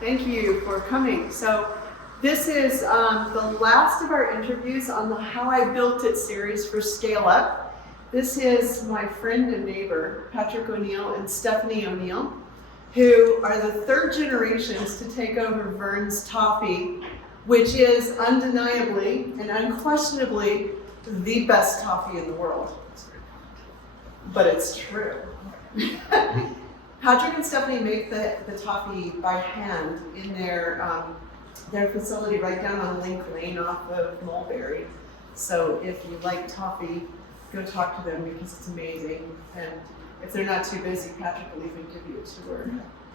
Thank you for coming. So this is the last of our interviews on the How I Built It series for Scale Up. This is my friend and neighbor, Patrick O'Neill and Stefanie O'Neill, who are the third generations to take over Verns Toffee, which is undeniably and unquestionably the best toffee in the world. But it's true. Patrick and Stefanie make the toffee by hand in their facility right down on Link Lane off of Mulberry. So if you like toffee, go talk to them because it's amazing. And if they're not too busy, Patrick will even give you a tour.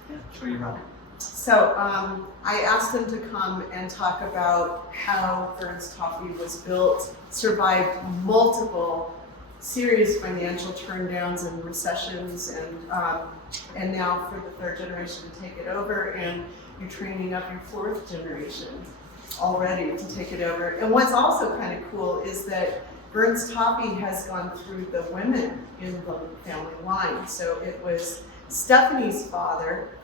Yeah, show you around. So I asked them to come and talk about how Verns Toffee was built, survived multiple serious financial turndowns and recessions, and now for the third generation to take it over, and you're training up your fourth generation already to take it over. And what's also kind of cool is that Verns Toffee has gone through the women in the family line. So it was Stefanie's father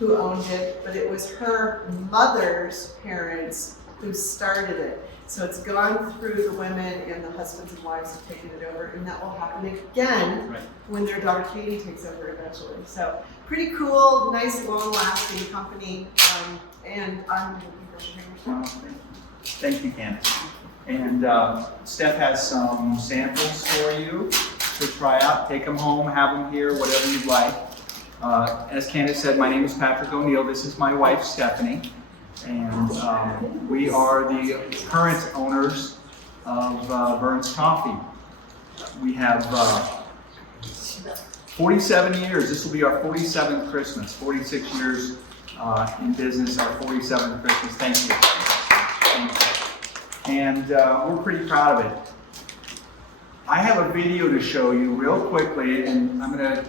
who owned it, but it was her mother's parents who started it. So it's gone through the women, and the husbands and wives have taken it over, and that will happen again when their daughter Katie takes over eventually. So pretty cool, nice, long-lasting company, and I'm looking forward to hearing. Thank you, Candace. And Steph has some samples for you to try out. Take them home, have them here, whatever you'd like. As Candace said, my name is Patrick O'Neill. This is my wife, Stefanie. And we are the current owners of Verns Toffee. We have 47 years. This will be our 47th Christmas. 46 years in business, our 47th Christmas. Thank you. And we're pretty proud of it. I have a video to show you real quickly, and I'm gonna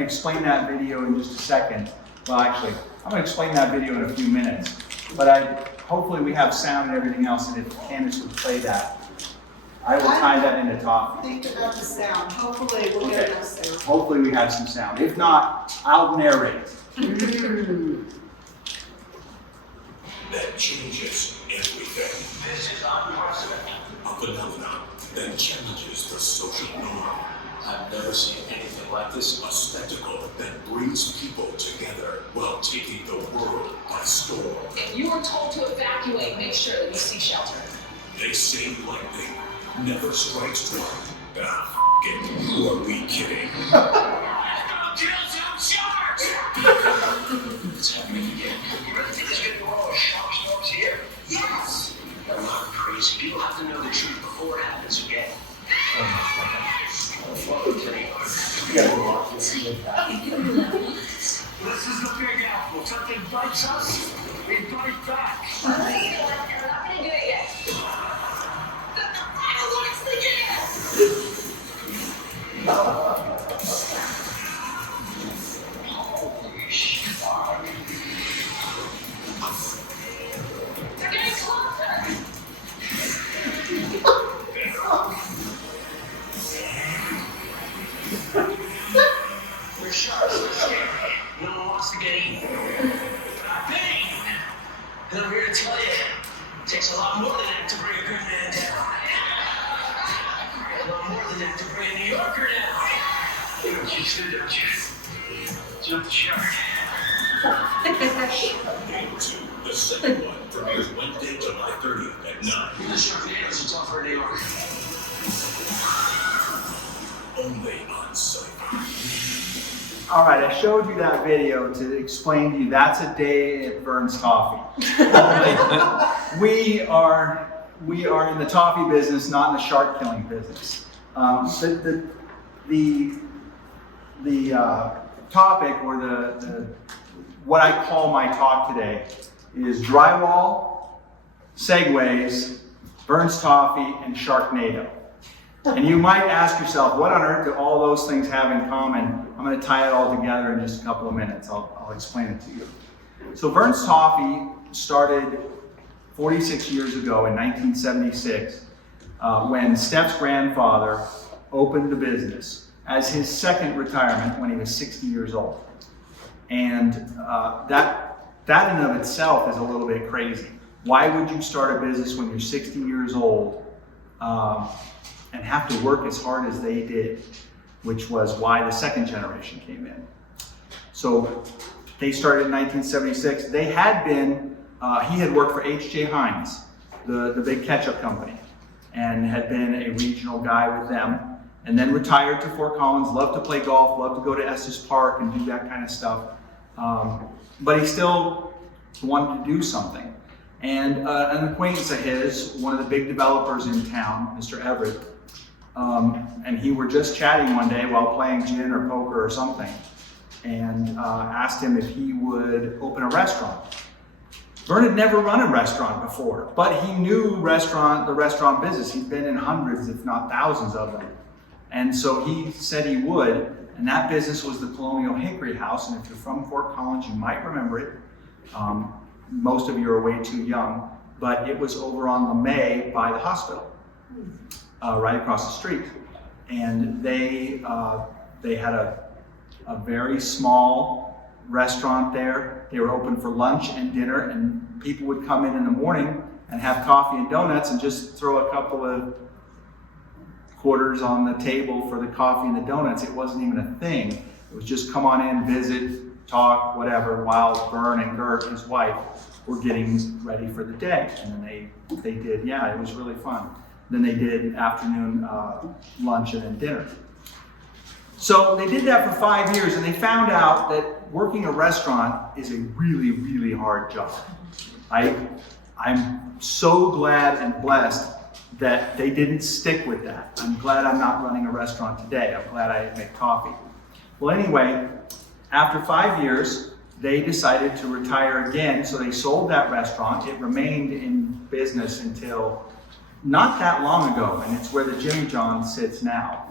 explain that video in just a second. Well, actually, I'm gonna explain that video in a few minutes. But hopefully we have sound and everything else, and if Candace would play that, I will tie that into Toffee. Think about the sound. Hopefully we'll get enough sound. Hopefully we have some sound. If not, I'll narrate. That changes everything. This is unprecedented. A phenomenon that challenges the social norm. I've never seen anything like this. A spectacle that brings people together while taking the world by storm. If you are told to evacuate, make sure that you seek shelter. They say lightning never strikes twice. Who are we kidding? Kill some sharks! It's happening again. You really think there's going to be one of those shark storms here? Yes! I'm not crazy. People have to know the truth before it happens again. This is the big apple. Something bites us, we bite back. You know what? I'm not going to do it yet. The fireworks begin! Holy shit. They're getting closer! We're sharks, we're scary. No one wants to get eaten. But I've been eaten. And I'm here to tell you, it takes a lot more than that to bring a good man down. A lot more than that to bring a New Yorker down. You know what you said, don't you? Jump the shark. Game 2, the second one, premieres Wednesday, July 30th at 9. The Sharknadoes are tough for a New Yorker. Only on Sci-Fi. All right, I showed you that video to explain to you that's a day at Verns Toffee. we are in the toffee business, not in the shark killing business. The topic, or the what I call my talk today, is drywall, segways, Verns Toffee, and Sharknado. And you might ask yourself, what on earth do all those things have in common? I'm going to tie it all together in just a couple of minutes. I'll explain it to you. So Verns Toffee started 46 years ago in 1976 when Steph's grandfather opened the business as his second retirement when he was 60 years old. And that that in of itself is a little bit crazy. Why would you start a business when you're 60 years old and have to work as hard as they did, which was why the second generation came in. So they started in 1976. They had been, he had worked for H.J. Heinz, the big ketchup company, and had been a regional guy with them, and then retired to Fort Collins, loved to play golf, loved to go to Estes Park and do that kind of stuff. But he still wanted to do something. And an acquaintance of his, one of the big developers in town, Mr. Everett, and he were just chatting one day while playing gin or poker or something, and asked him if he would open a restaurant. Vern had never run a restaurant before, but he knew the restaurant business. He'd been in hundreds, if not thousands of them. And so he said he would, and that business was the Colonial Hickory House, and if you're from Fort Collins, you might remember it. Most of you are way too young, but it was over on LeMay by the hospital, right across the street. And they had a very small restaurant there. They were open for lunch and dinner, and people would come in the morning and have coffee and donuts and just throw a couple of quarters on the table for the coffee and the donuts. It wasn't even a thing. It was just come on in, visit, talk, whatever, while Vern and Gert, his wife, were getting ready for the day. And then they did, yeah, it was really fun. Then they did afternoon lunch and then dinner. So they did that for 5 years, and they found out that working a restaurant is a really, really hard job. I'm so glad and blessed that they didn't stick with that. I'm glad I'm not running a restaurant today. I'm glad I make coffee. Well, anyway, after 5 years, they decided to retire again, so they sold that restaurant. It remained in business until not that long ago, and it's where the Jimmy John's sits now.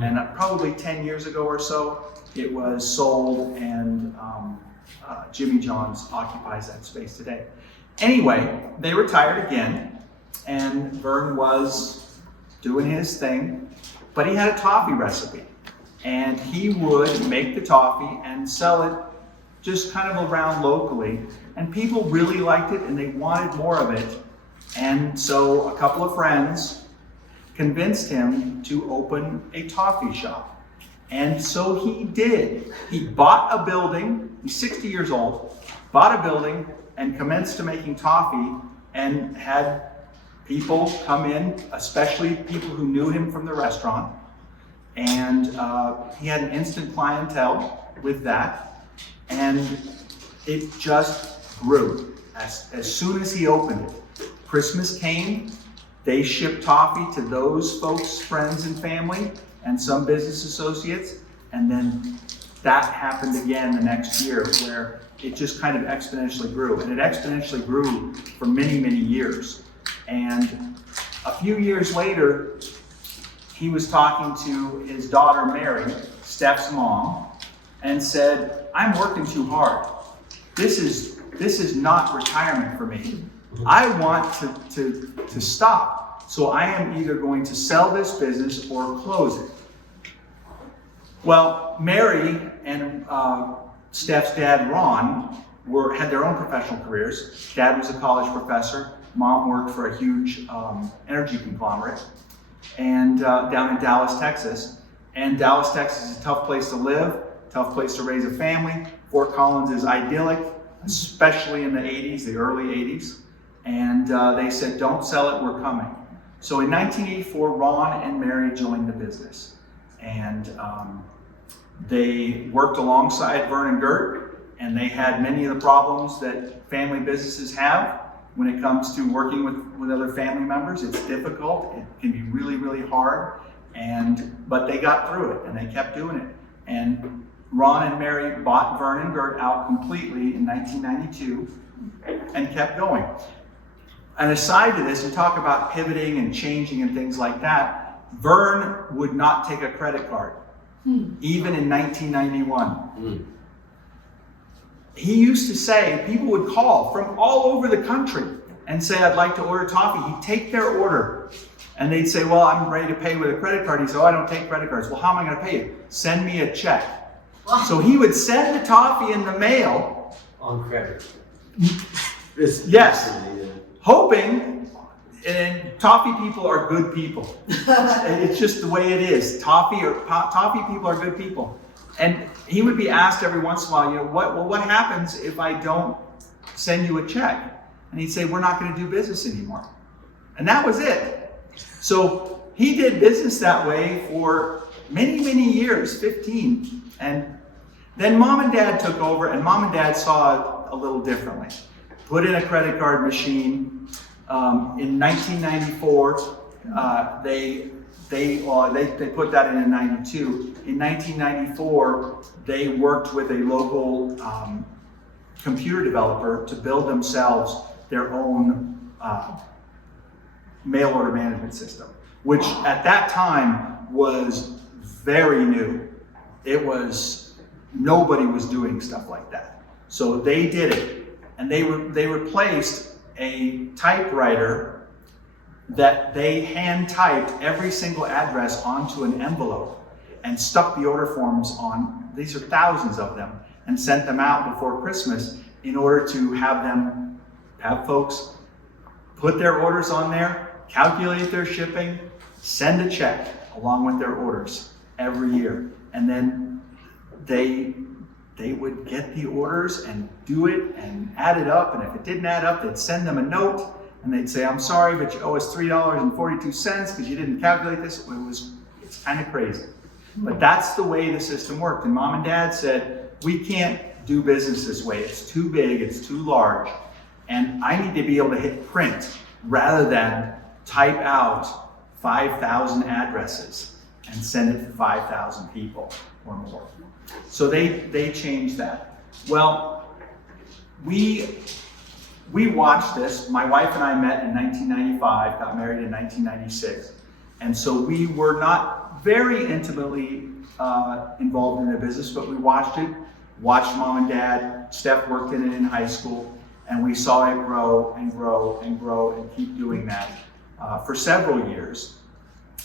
And probably 10 years ago or so, it was sold, and Jimmy John's occupies that space today. Anyway, they retired again, and Vern was doing his thing, but he had a toffee recipe, and he would make the toffee and sell it just kind of around locally, and people really liked it, and they wanted more of it. And so a couple of friends convinced him to open a toffee shop. And so he did. He bought a building, he's 60 years old, bought a building and commenced to making toffee, and had people come in, especially people who knew him from the restaurant. And he had an instant clientele with that. And it just grew as soon as he opened it. Christmas came, they shipped toffee to those folks' friends and family and some business associates, and then that happened again the next year, where it just kind of exponentially grew. And it exponentially grew for many, many years. And a few years later, he was talking to his daughter Mary, Steph's mom, and said, "I'm working too hard. This is not retirement for me. I want to stop. So I am either going to sell this business or close it." Well, Mary and Steph's dad, Ron, had their own professional careers. Dad was a college professor. Mom worked for a huge energy conglomerate, and down in Dallas, Texas. And Dallas, Texas is a tough place to live, tough place to raise a family. Fort Collins is idyllic, especially in the 80s, the early 80s. And they said, "Don't sell it, we're coming." So in 1984, Ron and Mary joined the business. And they worked alongside Vern and Gert, and they had many of the problems that family businesses have when it comes to working with other family members. It's difficult, it can be really, really hard, but they got through it, and they kept doing it. And Ron and Mary bought Vern and Gert out completely in 1992 and kept going. And aside to this, you talk about pivoting and changing and things like that, Vern would not take a credit card, even in 1991. He used to say, people would call from all over the country and say, "I'd like to order toffee." He'd take their order, and they'd say, "Well, I'm ready to pay with a credit card." He'd say, "Oh, I don't take credit cards." "Well, how am I going to pay you?" "Send me a check." So he would send the toffee in the mail on credit. Yes, hoping, and Toffee people are good people. It's just the way it is. Toffee people are good people. And he would be asked every once in a while, what happens if I don't send you a check? And he'd say, we're not going to do business anymore. And that was it. So he did business that way for many, many years, 15. And then mom and dad took over, and mom and dad saw it a little differently. Put in a credit card machine. In 1994, they put that in 92. In 1994, they worked with a local computer developer to build themselves their own mail order management system, which at that time was very new. Nobody was doing stuff like that. So they did it, and they replaced a typewriter that they hand typed every single address onto an envelope and stuck the order forms on. These are thousands of them, and sent them out before Christmas in order to have folks put their orders on there, calculate their shipping, send a check along with their orders every year. And then they would get the orders and do it and add it up. And if it didn't add up, they'd send them a note and they'd say, I'm sorry, but you owe us $3.42 because you didn't calculate this. It's kind of crazy. But that's the way the system worked. And mom and dad said, we can't do business this way. It's too big, it's too large. And I need to be able to hit print rather than type out 5,000 addresses and send it to 5,000 people or more. So they changed that. Well, we watched this. My wife and I met in 1995, got married in 1996. And so we were not very intimately involved in the business, but we watched it, watched mom and dad. Steph worked in it in high school, and we saw it grow and grow and grow and keep doing that for several years.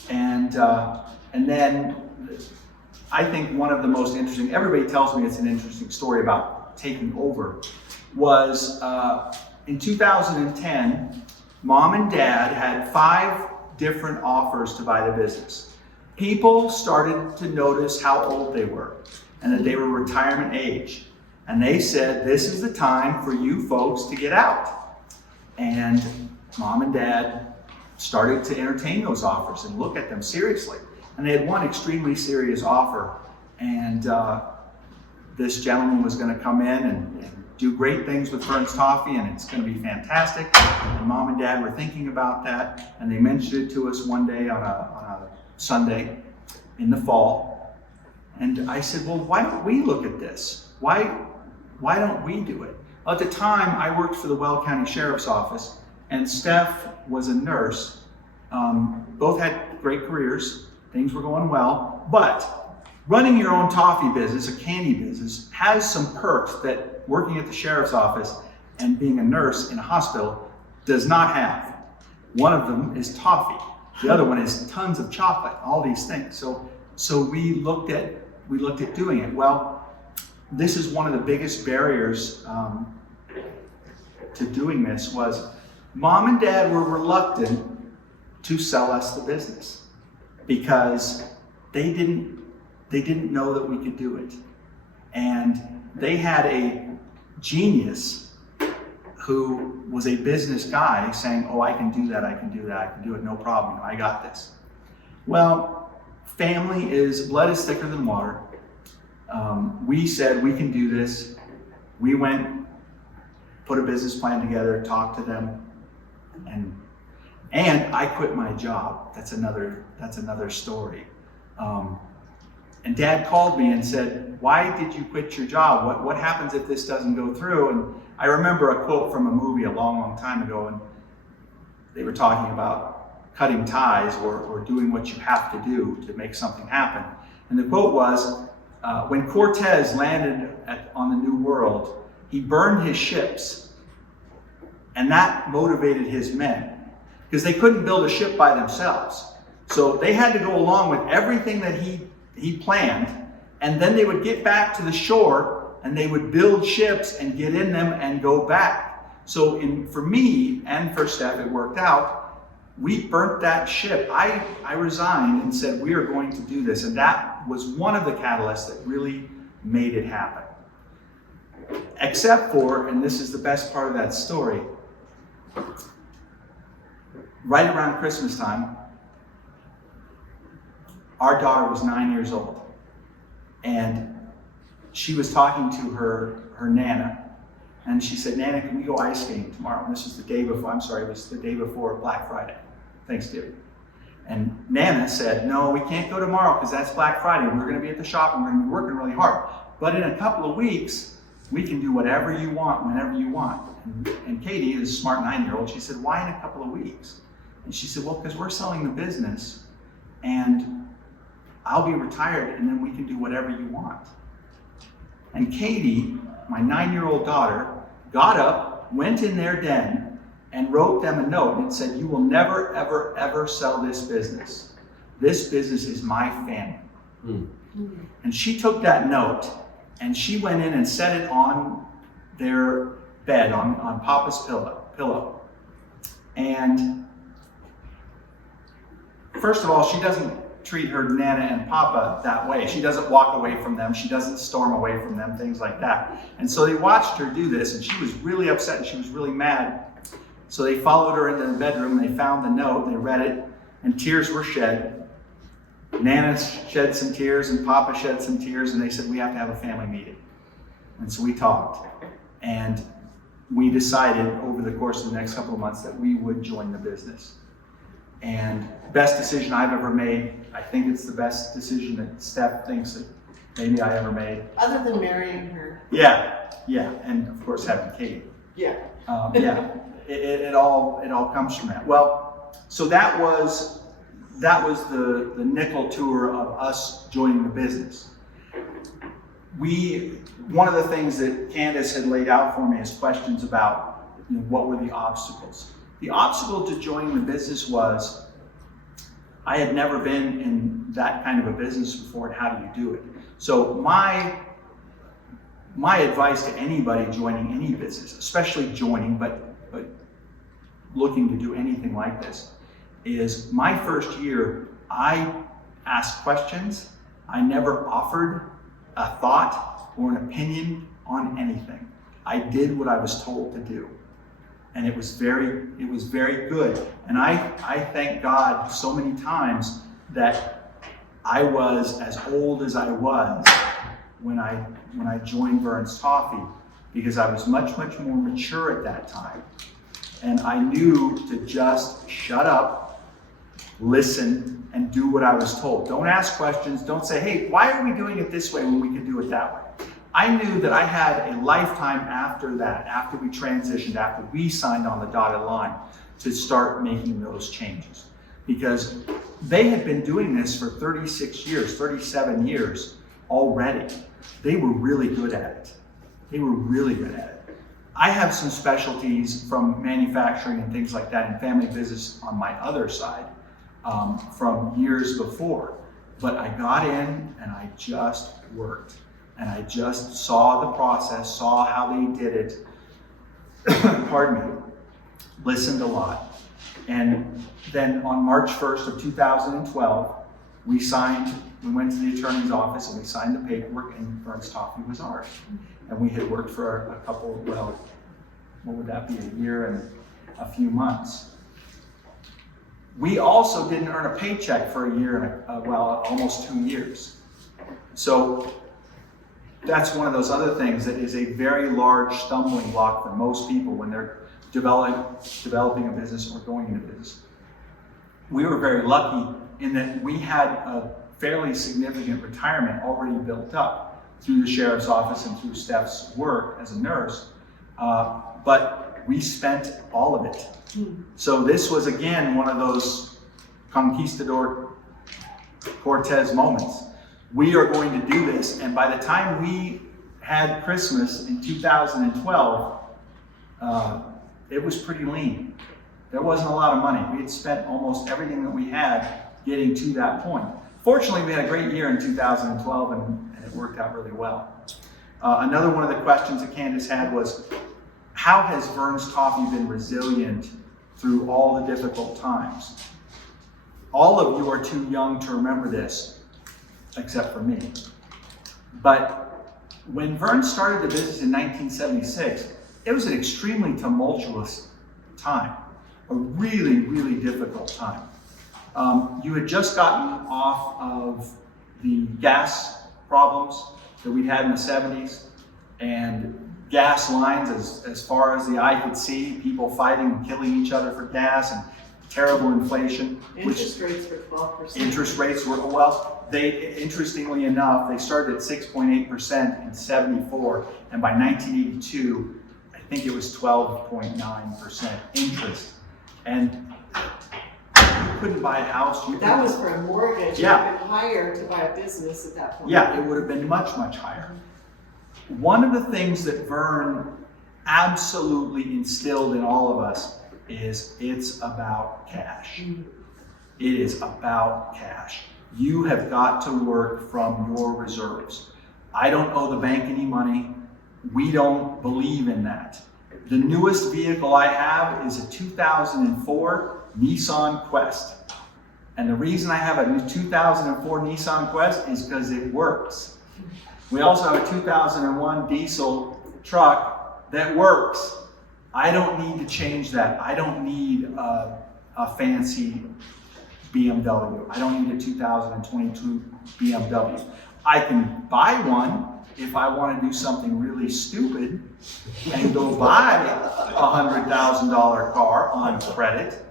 And then I think one of the most interesting, everybody tells me it's an interesting story about taking over, was in 2010, mom and dad had 5 different offers to buy the business. People started to notice how old they were and that they were retirement age. And they said, this is the time for you folks to get out. And mom and dad started to entertain those offers and look at them seriously. And they had one extremely serious offer. And this gentleman was going to come in and do great things with Verns Toffee, and it's going to be fantastic. And mom and dad were thinking about that, and they mentioned it to us one day on a Sunday in the fall. And I said, well, why don't we look at this? Why don't we do it? Well, at the time, I worked for the Weld County Sheriff's Office, and Steph was a nurse. Both had great careers. Things were going well, but running your own toffee business, a candy business, has some perks that working at the sheriff's office and being a nurse in a hospital does not have. One of them is toffee. The other one is tons of chocolate, all these things. So we looked at doing it. Well, this is one of the biggest barriers to doing this was mom and dad were reluctant to sell us the business because they didn't know that we could do it. And they had a genius who was a business guy saying, oh, I can do that, I can do that, I can do it, no problem, I got this. Well, blood is thicker than water. We said we can do this. We went, put a business plan together, talked to them, and I quit my job. That's another story. And dad called me and said, why did you quit your job? What happens if this doesn't go through? And I remember a quote from a movie a long, long time ago, and they were talking about cutting ties or doing what you have to do to make something happen. And the quote was, when Cortez landed on the New World, he burned his ships, and that motivated his men because they couldn't build a ship by themselves. So they had to go along with everything that he planned, and then they would get back to the shore and they would build ships and get in them and go back. So for me and for Steph, it worked out. We burnt that ship. I resigned and said, we are going to do this. And that was one of the catalysts that really made it happen. Except for, and this is the best part of that story, right around Christmas time, our daughter was 9 years old. And she was talking to her Nana. And she said, Nana, can we go ice skating tomorrow? And this was the day before, it was the day before Black Friday, Thanksgiving. And Nana said, no, we can't go tomorrow because that's Black Friday. We're going to be at the shop and we're going to be working really hard. But in a couple of weeks, we can do whatever you want, whenever you want. And Katie, is a smart 9-year-old, she said, why in a couple of weeks? And she said, well, because we're selling the business and I'll be retired and then we can do whatever you want. And Katie, my 9-year-old daughter, got up, went in their den, and wrote them a note and said, you will never, ever, ever sell this business. This business is my family. And she took that note and she went in and set it on their bed, on Papa's pillow. And first of all, she doesn't treat her Nana and Papa that way. She doesn't walk away from them. She doesn't storm away from them, things like that. And so they watched her do this, and she was really upset and she was really mad. So they followed her into the bedroom, and they found the note, they read it, and tears were shed. Nana shed some tears, and Papa shed some tears, and they said, we have to have a family meeting. And so we talked, and we decided over the course of the next couple of months that we would join the business. And best decision I've ever made. I think it's the best decision that Steph thinks that maybe I ever made. Other than marrying her. Yeah, and of course having Katie. Yeah. It all comes from that. Well, so that was the nickel tour of us joining the business. One of the things that Candace had laid out for me is questions about, what were the obstacles. The obstacle to joining the business was I had never been in that kind of a business before, and how do you do it? So my advice to anybody joining any business, especially joining, but looking to do anything like this, is my first year, I asked questions. I never offered a thought or an opinion on anything. I did what I was told to do. And it was very good. And I thank God so many times that I was as old as I was when I joined Verns Toffee, because I was much more mature at that time. And I knew to just shut up, listen, and do what I was told. Don't ask questions. Don't say, hey, why are we doing it this way when we could do it that way? I knew that I had a lifetime after that, after we transitioned, after we signed on the dotted line, to start making those changes. Because they had been doing this for 36 years, 37 years already. They were really good at it. I have some specialties from manufacturing and things like that and family business on my other side from years before. But I got in and I just worked. And I just saw the process, saw how they did it, pardon me, listened a lot. And then on March 1st of 2012, we went to the attorney's office and we signed the paperwork, and Verns Toffee was ours. And we had worked for a couple, what would that be, a year and a few months. We also didn't earn a paycheck for a year and almost 2 years. So that's one of those other things that is a very large stumbling block for most people when they're developing a business or going into business. We were very lucky in that we had a fairly significant retirement already built up through the sheriff's office and through Steph's work as a nurse, but we spent all of it. So this was, again, one of those conquistador Cortez moments. We are going to do this, and by the time we had Christmas in 2012, it was pretty lean. There wasn't a lot of money. We had spent almost everything that we had getting to that point. Fortunately, we had a great year in 2012, and it worked out really well. Another one of the questions that Candace had was, how has Verns Toffee been resilient through all the difficult times? All of you are too young to remember this, except for me. But when Vern started the business in 1976, it was an extremely tumultuous time, a really, really difficult time. You had just gotten off of the gas problems that we'd had in the 70s, and gas lines as far as the eye could see, people fighting and killing each other for gas, and terrible inflation. Interest rates were 12%. Interest rates were, well, interestingly enough, they started at 6.8% in 74, and by 1982, I think it was 12.9% interest. And you couldn't buy a house. That was for a mortgage. Yeah. It would have been higher to buy a business at that point. Yeah, it would have been much, much higher. One of the things that Vern absolutely instilled in all of us is it's about cash. It is about cash. You have got to work from your reserves. I don't owe the bank any money. We don't believe in that. The newest vehicle I have is a 2004 Nissan Quest. And the reason I have a new 2004 Nissan Quest is because it works. We also have a 2001 diesel truck that works. I don't need to change that. I don't need a fancy BMW. I don't need a 2022 BMW. I can buy one if I want to do something really stupid and go buy a $100,000 car on credit,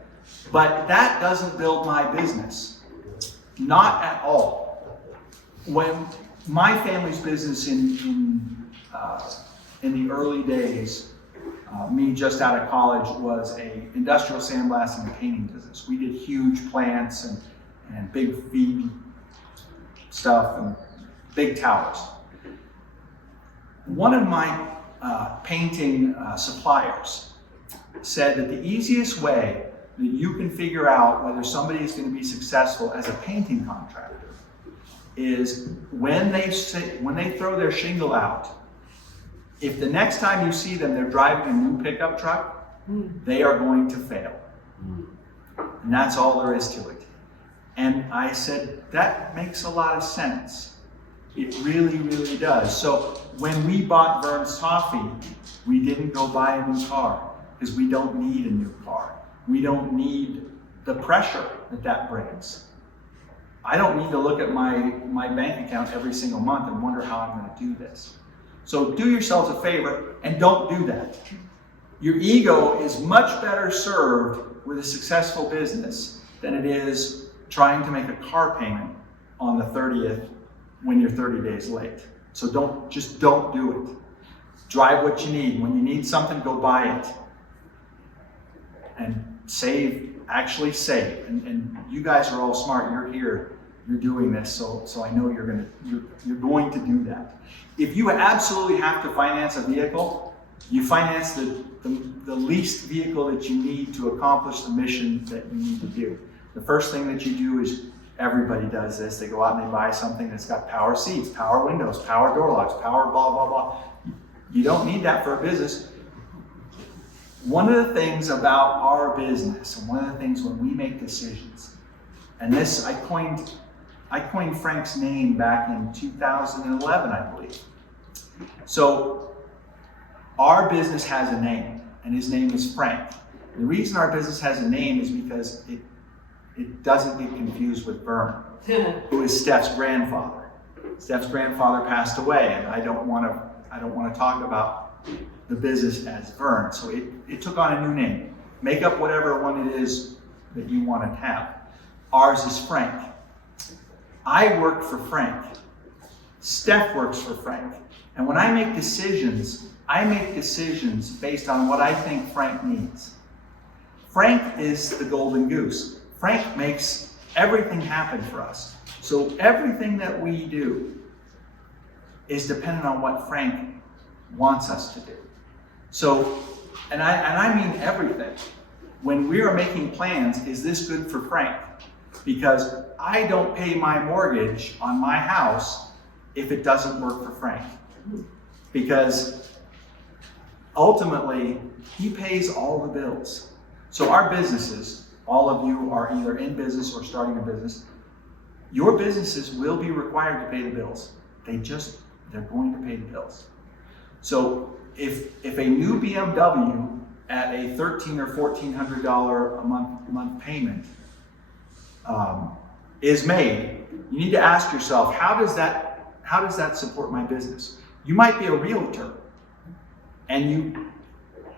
but that doesn't build my business. Not at all. When my family's business in the early days, me just out of college, was a industrial sandblasting and painting business. We did huge plants and big feed stuff and big towers. One of my painting suppliers said that the easiest way that you can figure out whether somebody is going to be successful as a painting contractor is when they throw their shingle out. If the next time you see them, they're driving a new pickup truck, they are going to fail. And that's all there is to it. And I said, that makes a lot of sense. It really, really does. So when we bought Verns Toffee, we didn't go buy a new car because we don't need a new car. We don't need the pressure that brings. I don't need to look at my bank account every single month and wonder how I'm going to do this. So do yourselves a favor and don't do that. Your ego is much better served with a successful business than it is trying to make a car payment on the 30th when you're 30 days late. So don't do it. Drive what you need. When you need something, go buy it. And actually save. And you guys are all smart. You're here. You're doing this, so I know you're going to do that. If you absolutely have to finance a vehicle, you finance the least vehicle that you need to accomplish the mission that you need to do. The first thing that you do is, everybody does this, they go out and they buy something that's got power seats, power windows, power door locks, power blah, blah, blah. You don't need that for a business. One of the things about our business, and one of the things when we make decisions, and this I coined Frank's name back in 2011, I believe. So our business has a name, and his name is Frank. The reason our business has a name is because it doesn't get confused with Vern, who is Steph's grandfather. Steph's grandfather passed away, and I don't want to talk about the business as Vern. So it took on a new name. Make up whatever one it is that you want to have. Ours is Frank. I work for Frank. Steph works for Frank. And when I make decisions based on what I think Frank needs. Frank is the golden goose. Frank makes everything happen for us. So everything that we do is dependent on what Frank wants us to do. So, and I mean everything. When we are making plans, is this good for Frank? Because I don't pay my mortgage on my house if it doesn't work for Frank. because ultimately he pays all the bills. So our businesses, all of you are either in business or starting a business, your businesses will be required to pay the bills. They're going to pay the bills. So if a new BMW at a $1,300 or $1,400 a month payment is made, you need to ask yourself, how does that support my business? You might be a realtor and you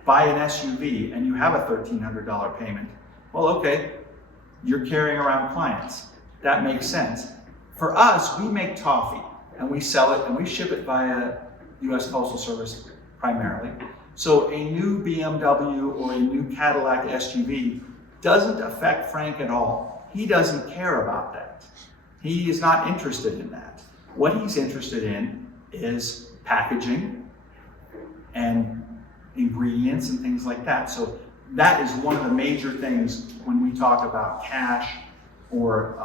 buy an SUV and you have a $1,300 payment. Well, okay, you're carrying around clients. That makes sense. For us, we make toffee and we sell it and we ship it via U.S. Postal Service primarily. So a new BMW or a new Cadillac SUV doesn't affect Frank at all. He doesn't care about that. He is not interested in that. What he's interested in is packaging and ingredients and things like that. So that is one of the major things when we talk about cash or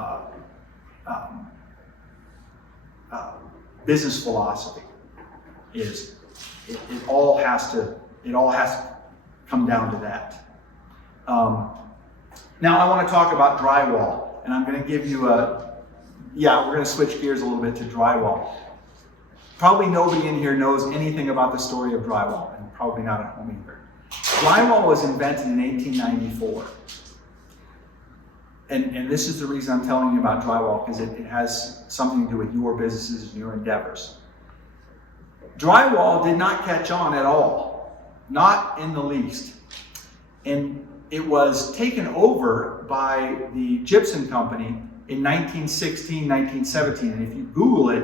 business philosophy. Is it all has to come down to that. Now I want to talk about drywall, and I'm going to give you we're going to switch gears a little bit to drywall. Probably nobody in here knows anything about the story of drywall, and probably not at home either. Drywall was invented in 1894. And this is the reason I'm telling you about drywall, because it has something to do with your businesses and your endeavors. Drywall did not catch on at all, not in the least. And it was taken over by the gypsum company in 1916, 1917. And if you Google it,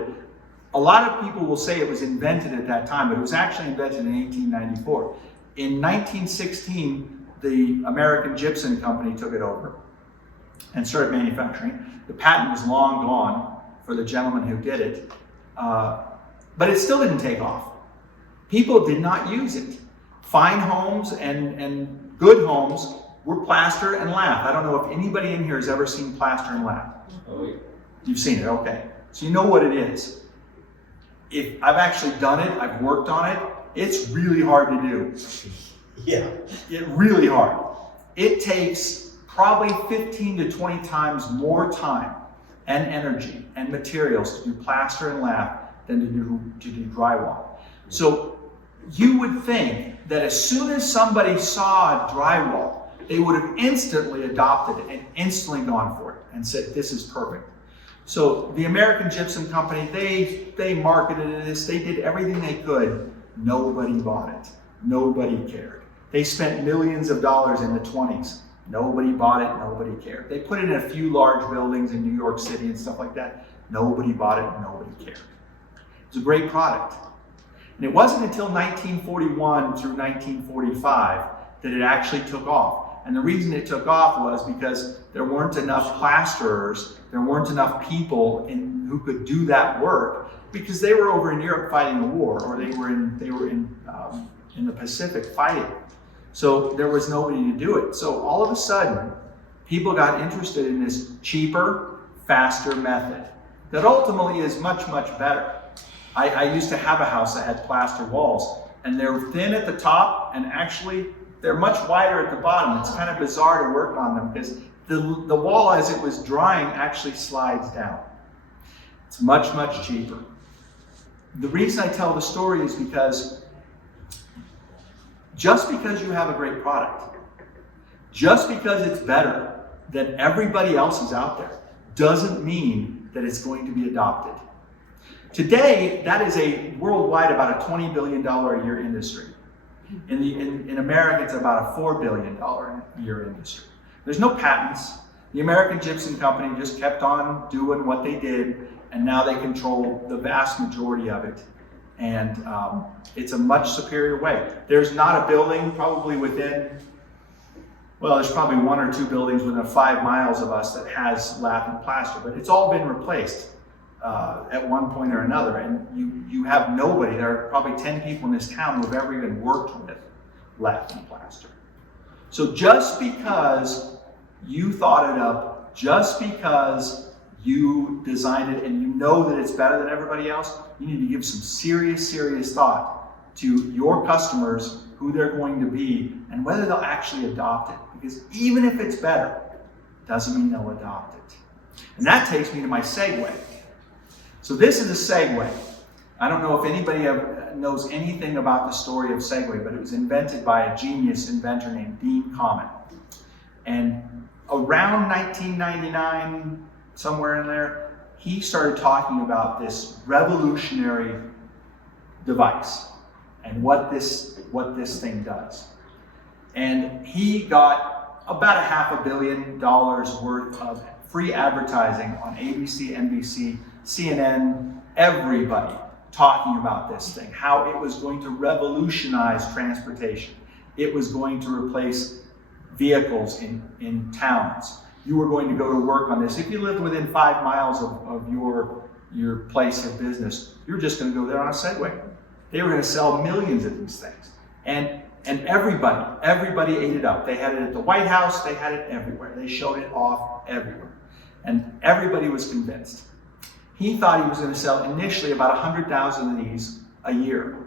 a lot of people will say it was invented at that time, but it was actually invented in 1894. In 1916, the American Gypsum Company took it over and started manufacturing. The patent was long gone for the gentleman who did it, but it still didn't take off. People did not use it. Fine homes and good homes were plaster and lath. I don't know if anybody in here has ever seen plaster and lath. Oh, yeah. You've seen it, okay. So you know what it is. If I've actually done it, I've worked on it, it's really hard to do. Yeah. It's really hard. It takes probably 15 to 20 times more time and energy and materials to do plaster and lath than to do drywall. So you would think that as soon as somebody saw drywall, they would have instantly adopted it and instantly gone for it and said, this is perfect. So the American Gypsum Company, they marketed this, they did everything they could. Nobody bought it. Nobody cared. They spent millions of dollars in the 20s. Nobody bought it, nobody cared. They put it in a few large buildings in New York City and stuff like that. Nobody bought it, nobody cared. It was a great product. And it wasn't until 1941 through 1945 that it actually took off. And the reason it took off was because there weren't enough plasterers, there weren't enough people who could do that work, because they were over in Europe fighting the war, or they were in the Pacific fighting. So there was nobody to do it. So all of a sudden, people got interested in this cheaper, faster method that ultimately is much, much better. I used to have a house that had plaster walls, and they're thin at the top, and actually they're much wider at the bottom. It's kind of bizarre to work on them because the wall, as it was drying, actually slides down. It's much, much cheaper. The reason I tell the story is because just because you have a great product, just because it's better than everybody else's out there, doesn't mean that it's going to be adopted. Today, that is worldwide about a $20 billion a year industry. In America, it's about a $4 billion a year industry. There's no patents. The American Gypsum Company just kept on doing what they did, and now they control the vast majority of it. And it's a much superior way. There's not a building probably there's probably one or two buildings within 5 miles of us that has lath and plaster, but it's all been replaced at one point or another. And you have nobody, there are probably 10 people in this town who have ever even worked with lath and plaster. So just because you thought it up, just because you designed it and you know that it's better than everybody else, you need to give some serious, serious thought to your customers who they're going to be and whether they'll actually adopt it. Because even if it's better, doesn't mean they'll adopt it. And that takes me to my segue. So this is a segue. I don't know if anybody knows anything about the story of Segway, but it was invented by a genius inventor named Dean Common. And around 1999, somewhere in there, he started talking about this revolutionary device and what this thing does. And he got about $500 million worth of free advertising on ABC, NBC, CNN, everybody talking about this thing, how it was going to revolutionize transportation. It was going to replace vehicles in towns. You were going to go to work on this. If you lived within 5 miles of your place of business, you were just going to go there on a Segway. They were going to sell millions of these things. And everybody ate it up. They had it at the White House, they had it everywhere. They showed it off everywhere. And everybody was convinced. He thought he was going to sell initially about 100,000 of these a year.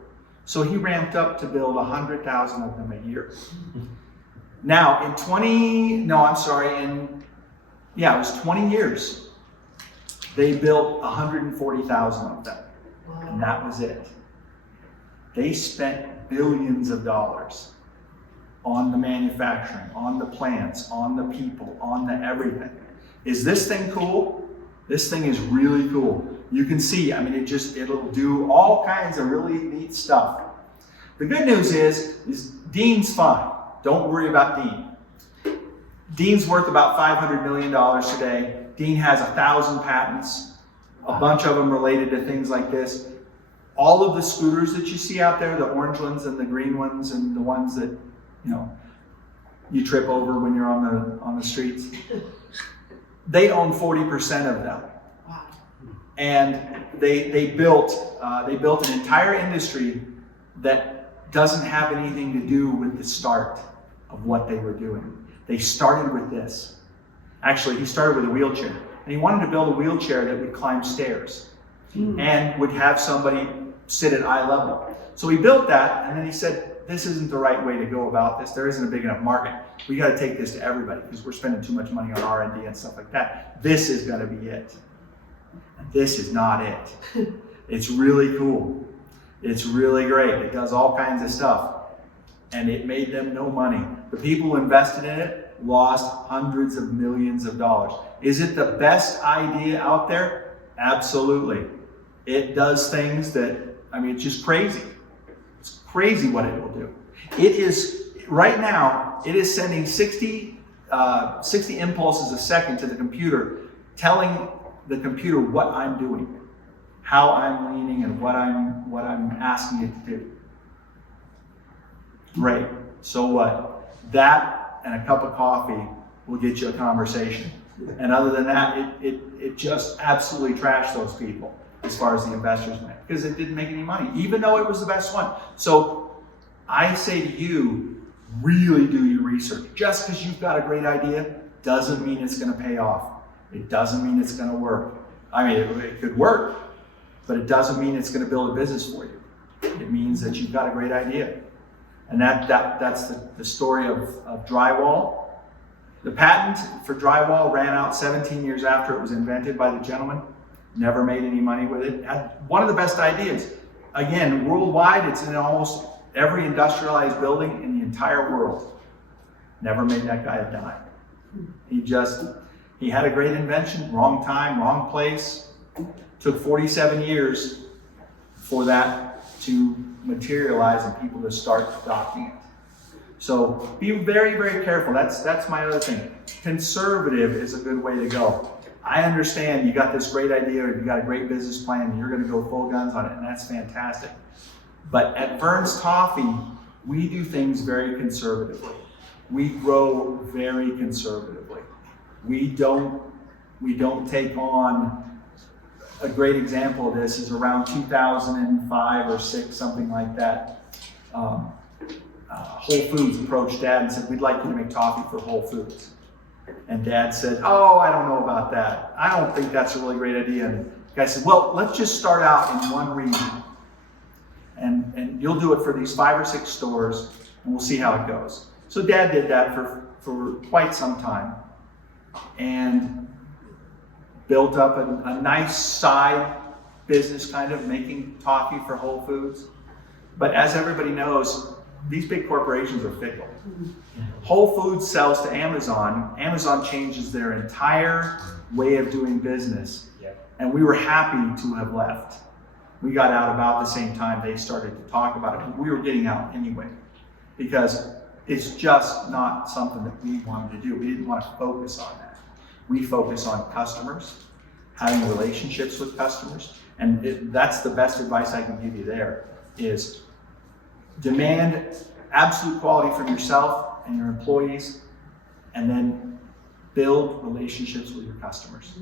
So he ramped up to build 100,000 of them a year. Now, in 20 years, they built 140,000 of them. And that was it. They spent billions of dollars on the manufacturing, on the plants, on the people, on the everything. Is this thing cool? This thing is really cool. You can see, I mean, it'll do all kinds of really neat stuff. The good news is Dean's fine. Don't worry about Dean. Dean's worth about $500 million today. Dean has 1,000 patents, a bunch of them related to things like this. All of the scooters that you see out there, the orange ones and the green ones and the ones that, you trip over when you're on the streets, they own 40% of them. Wow. And they built an entire industry that doesn't have anything to do with the start of what they were doing. They started with this. Actually, he started with a wheelchair. And he wanted to build a wheelchair that would climb stairs and would have somebody sit at eye level. So he built that, and then he said, this isn't the right way to go about this. There isn't a big enough market. We got to take this to everybody because we're spending too much money on R&D and stuff like that. This is going to be it. And this is not it. It's really cool. It's really great. It does all kinds of stuff. And it made them no money. The people who invested in it lost hundreds of millions of dollars. Is it the best idea out there? Absolutely. It does things that, it's just crazy. It's crazy what it will do. It is, right now, it is sending 60 impulses a second to the computer, telling the computer what I'm doing, how I'm leaning, and what I'm asking it to do. Great. So what? That and a cup of coffee will get you a conversation. And other than that, it just absolutely trashed those people as far as the investors went, because it didn't make any money, even though it was the best one. So I say to you, really do your research. Just because you've got a great idea doesn't mean it's going to pay off. It doesn't mean it's going to work. It could work, but it doesn't mean it's going to build a business for you. It means that you've got a great idea. And that's the story of drywall. The patent for drywall ran out 17 years after it was invented by the gentleman. Never made any money with it. Had one of the best ideas. Again, worldwide, it's in almost every industrialized building in the entire world. Never made that guy a dime. He had a great invention, wrong time, wrong place. Took 47 years for that to materialize and people to start adopting it. So be very, very careful. That's my other thing. Conservative is a good way to go. I understand you got this great idea or you got a great business plan and you're going to go full guns on it, and that's fantastic. But at Verns Toffee, we do things very conservatively. We grow very conservatively. We don't take on, a great example of this is around 2005 or 6, something like that. Whole Foods approached Dad and said, we'd like you to make toffee for Whole Foods. And Dad said, oh, I don't know about that. I don't think that's a really great idea. And the guy said, well, let's just start out in one region. And and you'll do it for these 5 or 6 stores, and we'll see how it goes. So Dad did that for quite some time, and built up a nice side business, kind of making toffee for Whole Foods. But as everybody knows, these big corporations are fickle. Whole Foods sells to Amazon. Amazon changes their entire way of doing business. And we were happy to have left. We got out about the same time they started to talk about it. And we were getting out anyway, because it's just not something that we wanted to do. We didn't want to focus on that. We focus on customers, having relationships with customers. And that's the best advice I can give you there, is demand absolute quality from yourself and your employees, and then build relationships with your customers.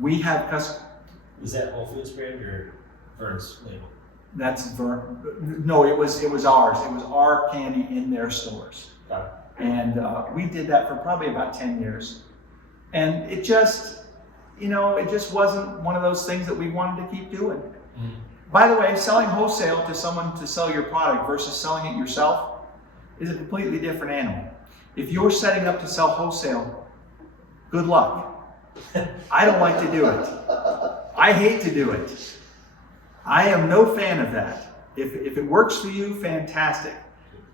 We have customers. Was that Whole Foods brand or Verns label? That's Vern. No, it was ours. It was our candy in their stores. Got it. And we did that for probably about 10 years. And it just, it just wasn't one of those things that we wanted to keep doing. Mm-hmm. By the way, selling wholesale to someone to sell your product versus selling it yourself is a completely different animal. If you're setting up to sell wholesale, good luck. I don't like to do it. I hate to do it. I am no fan of that. If it works for you, fantastic.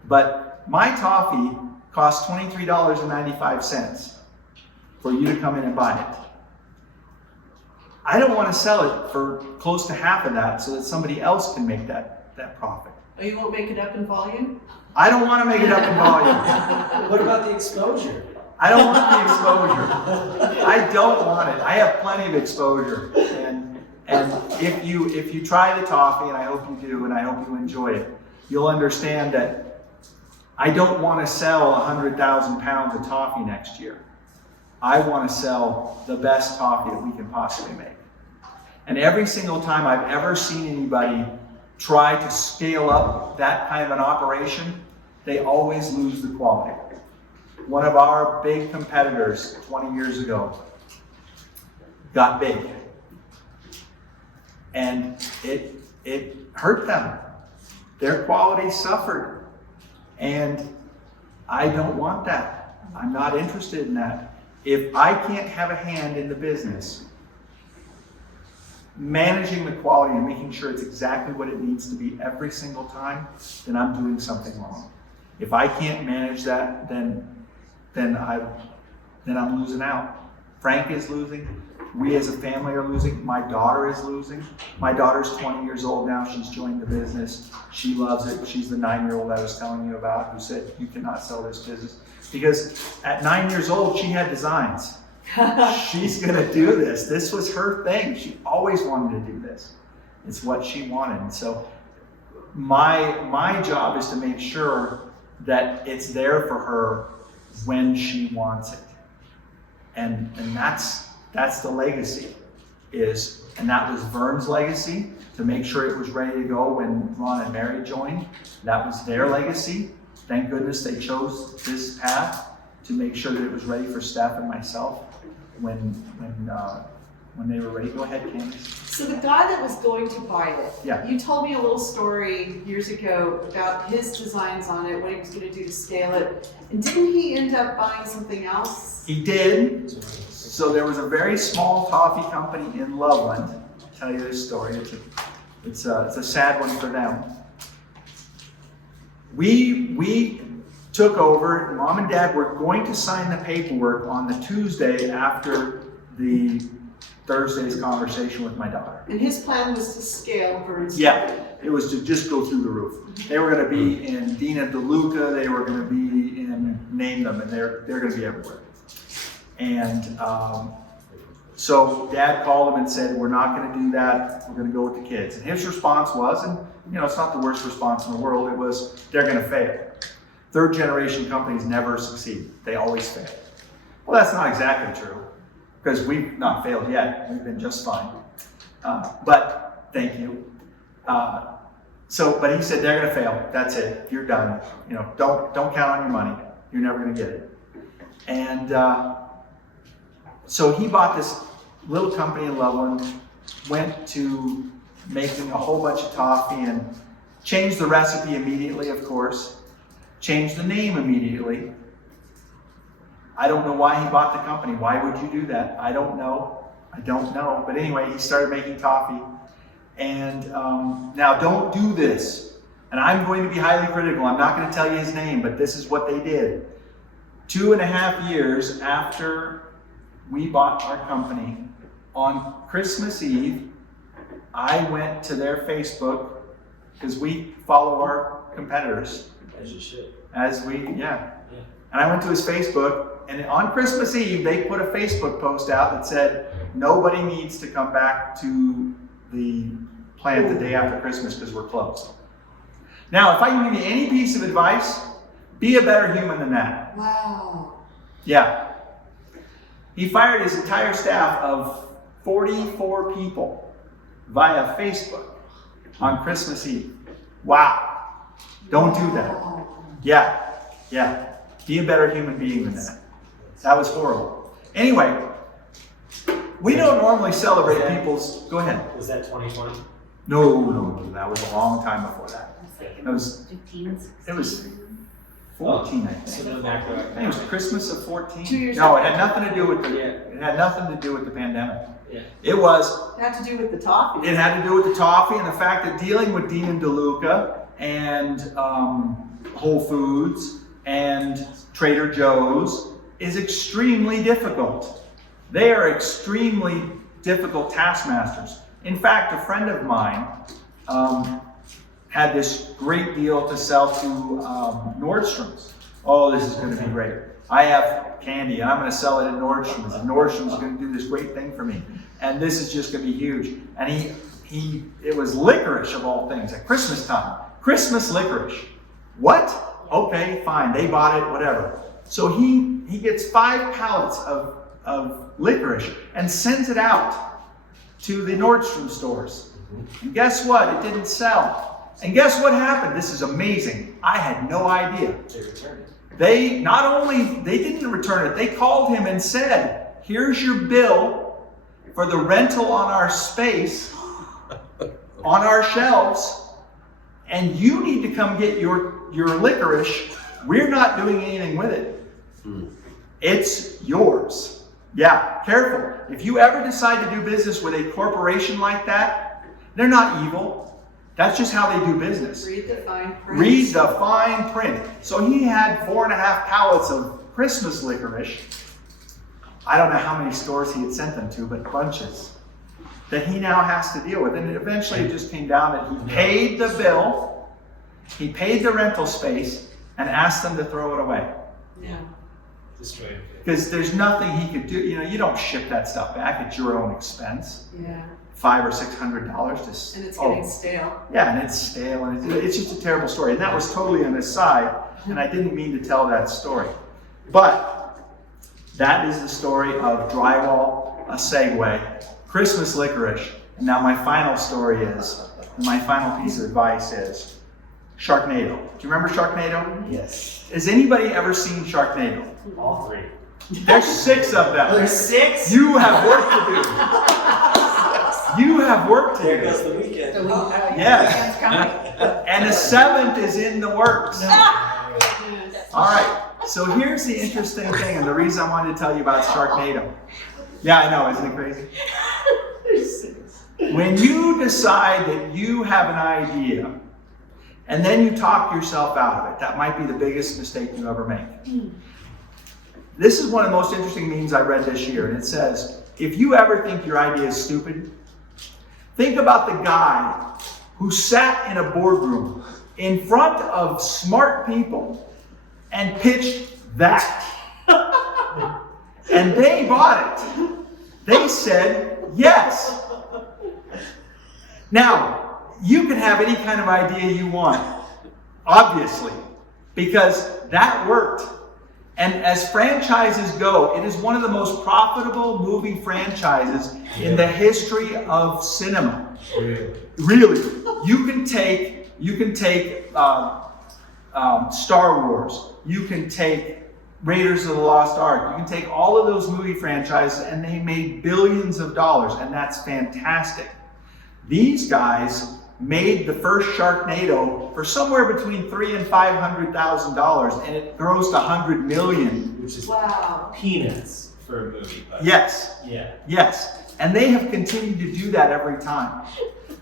But my toffee costs $23.95 for you to come in and buy it. I don't want to sell it for close to half of that so that somebody else can make that profit. Oh, you won't make it up in volume? I don't want to make it up in volume. What about the exposure? I don't want the exposure. I don't want it. I have plenty of exposure. And if you try the toffee, and I hope you do, and I hope you enjoy it, you'll understand that I don't want to sell 100,000 pounds of toffee next year. I want to sell the best toffee that we can possibly make. And every single time I've ever seen anybody try to scale up that kind of an operation, they always lose the quality. One of our big competitors 20 years ago got big. And it hurt them. Their quality suffered. And I don't want that. I'm not interested in that. If I can't have a hand in the business, managing the quality and making sure it's exactly what it needs to be every single time, then I'm doing something wrong. If I can't manage that, then I'm losing out. Frank is losing. We as a family are losing. My daughter is losing. My daughter's 20 years old now. She's joined the business. She loves it. She's the 9-year-old I was telling you about who said, you cannot sell this business. Because at 9 years old, she had designs. She's gonna do this. This was her thing. She always wanted to do this. It's what she wanted. And so my job is to make sure that it's there for her when she wants it. And that's the legacy and that was Vern's legacy, to make sure it was ready to go when Ron and Mary joined. That was their legacy. Thank goodness they chose this path to make sure that it was ready for Steph and myself when they were ready. Go ahead, Candace. So the guy that was going to buy it, Yeah. you told me a little story years ago about his designs on it, what he was going to do to scale it. And didn't he end up buying something else? He did. So there was a very small toffee company in Loveland. I'll tell you this story. It's a sad one for them. We took over. Mom and Dad were going to sign the paperwork on the Tuesday after the Thursday's conversation with my daughter. And his plan was to scale Verns. Yeah, it was to just go through the roof. They were going to be in Dina DeLuca. They were going to be in, name them, and they're going to be everywhere. And so Dad called him and said, we're not going to do that. We're going to go with the kids. And his response was, and it's not the worst response in the world, it was, they're going to fail. Third generation companies never succeed. They always fail. Well, that's not exactly true, because we've not failed yet. We've been just fine. But thank you. But he said, they're going to fail. That's it. You're done. Don't count on your money. You're never going to get it. And so he bought this little company in Loveland, went to making a whole bunch of toffee and changed the recipe immediately, of course. Changed the name immediately. I don't know why he bought the company. Why would you do that? I don't know. But anyway, he started making toffee. And now don't do this. And I'm going to be highly critical. I'm not going to tell you his name, but this is what they did. 2.5 years after we bought our company, on Christmas Eve, I went to their Facebook, because we follow our competitors. As you should. And I went to his Facebook, and on Christmas Eve, they put a Facebook post out that said, nobody needs to come back to the plant the day after Christmas because we're closed. Now, if I can give you any piece of advice, be a better human than that. Wow. Yeah. He fired his entire staff of 44 people via Facebook on Christmas Eve. Wow. Don't do that. Yeah. Be a better human being than that. That was horrible. Anyway, we don't normally celebrate people's... Go ahead. Was that 2020? No. That was a long time before that. It was 15, 16. It was 14, I So think. no macro. I think it was Christmas of 14. 2 years No, it ago. had nothing to do with the. Yeah. It had nothing to do with the pandemic. Yeah. It was. It had to do with the toffee. It had to do with the toffee and the fact that dealing with Dean and DeLuca and Whole Foods and Trader Joe's is extremely difficult. They are extremely difficult taskmasters. In fact, a friend of mine had this great deal to sell to Nordstrom's. Oh, this is going to be great. I have candy and I'm going to sell it at Nordstrom's, and Nordstrom's is going to do this great thing for me. And this is just going to be huge. And it was licorice of all things at Christmas time. Christmas licorice. What? Okay, fine. They bought it, whatever. So he gets 5 pallets of licorice and sends it out to the Nordstrom stores. And guess what? It didn't sell. And guess what happened? This is amazing. I had no idea. They returned it. They didn't return it. They called him and said, here's your bill for the rental on our space, on our shelves, and you need to come get your licorice. We're not doing anything with it. It's yours. Yeah, careful. If you ever decide to do business with a corporation like that, they're not evil. That's just how they do business. Read the fine print. Read the fine print. So he had 4.5 pallets of Christmas licorice. I don't know how many stores he had sent them to, but bunches that he now has to deal with. And eventually it just came down that he paid the bill, he paid the rental space, and asked them to throw it away. Yeah. Destroyed. Because there's nothing he could do. You know, you don't ship that stuff back at your own expense. Yeah. $500 or $600 to. And it's getting stale. Yeah, and it's stale, and it's just a terrible story. And that was totally an aside, and I didn't mean to tell that story. But that is the story of drywall, a segue, Christmas licorice. And now my final story is, my final piece of advice is Sharknado. Do you remember Sharknado? Yes. Has anybody ever seen Sharknado? All 3. There's 6 of them. There's 6? You have work to do. You have work to There do. goes the weekend. The weekend. Yes. Weekend's coming. And a 7th is in the works. Yes. All right. So here's the interesting thing, and the reason I wanted to tell you about Sharknado. Yeah, I know, isn't it crazy? There's 6. When you decide that you have an idea, and then you talk yourself out of it, that might be the biggest mistake you ever make. This is one of the most interesting memes I read this year, and it says, if you ever think your idea is stupid, think about the guy who sat in a boardroom in front of smart people and pitched that. And they bought it. They said yes. Now, you can have any kind of idea you want, obviously, because that worked. And as franchises go, it is one of the most profitable movie franchises in the history of cinema. Really. You can take Star Wars. You can take Raiders of the Lost Ark. You can take all of those movie franchises, and they made billions of dollars, and that's fantastic. These guys made the first Sharknado for somewhere between $300,000 and $500,000, and it grows to 100 million. Which is Wow. peanuts for a movie. But Yes, yeah. yes. And they have continued to do that every time.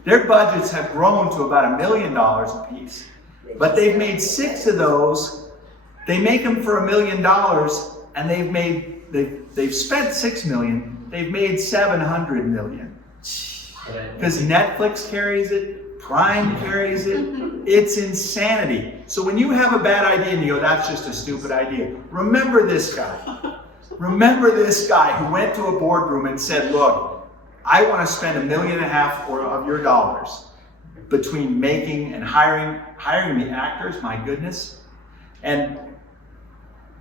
Their budgets have grown to about $1 million a piece, but they've made 6 of those. They make them for $1 million, and they've spent $6 million. They've made $700 million. Because Netflix carries it, Prime carries it. It's insanity. So when you have a bad idea and you go, that's just a stupid idea, remember this guy. Remember this guy who went to a boardroom and said, look, I want to spend $1.5 million of your dollars between making and hiring the actors, my goodness. And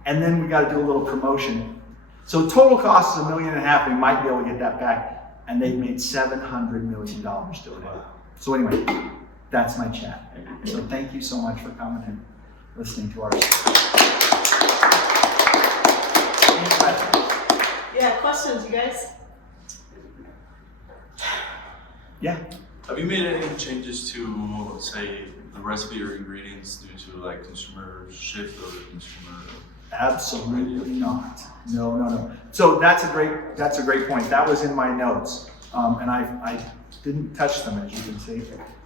then we got to do a little promotion. So total cost is $1.5 million. We might be able to get that back. And they've made $700 million doing it. So anyway, that's my chat. So thank you so much for coming and listening to our story. Any questions? Yeah, questions, you guys? Yeah. Have you made any changes to, say, the recipe or ingredients due to like consumer shift or consumer? Absolutely not. No. So that's a great point. That was in my notes, and I didn't touch them, as you can see.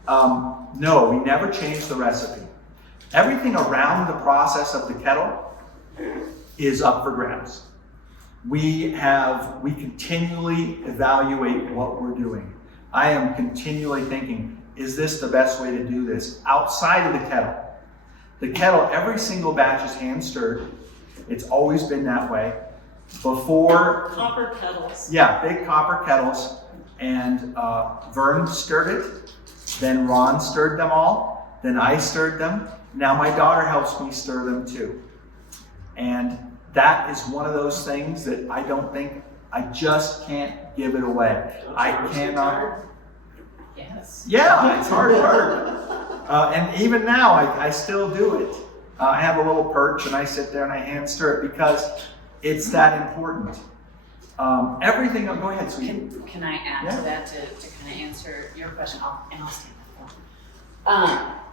No, we never changed the recipe. Everything around the process of the kettle is up for grabs. We continually evaluate what we're doing. I am continually thinking, is this the best way to do this? Outside of the kettle. The kettle, every single batch is hand stirred. It's always been that way. Before, Copper kettles. yeah, big copper kettles. And Vern stirred it. Then Ron stirred them all. Then I stirred them. Now my daughter helps me stir them too. And that is one of those things that I just can't give it away. I cannot. Yes. Yeah, it's hard work. And even now, I still do it. I have a little perch and I sit there and I hand stir it because it's that important. Everything, go ahead, sweetie. Can I add Yeah. to that to kind of answer your question? I'll stand up.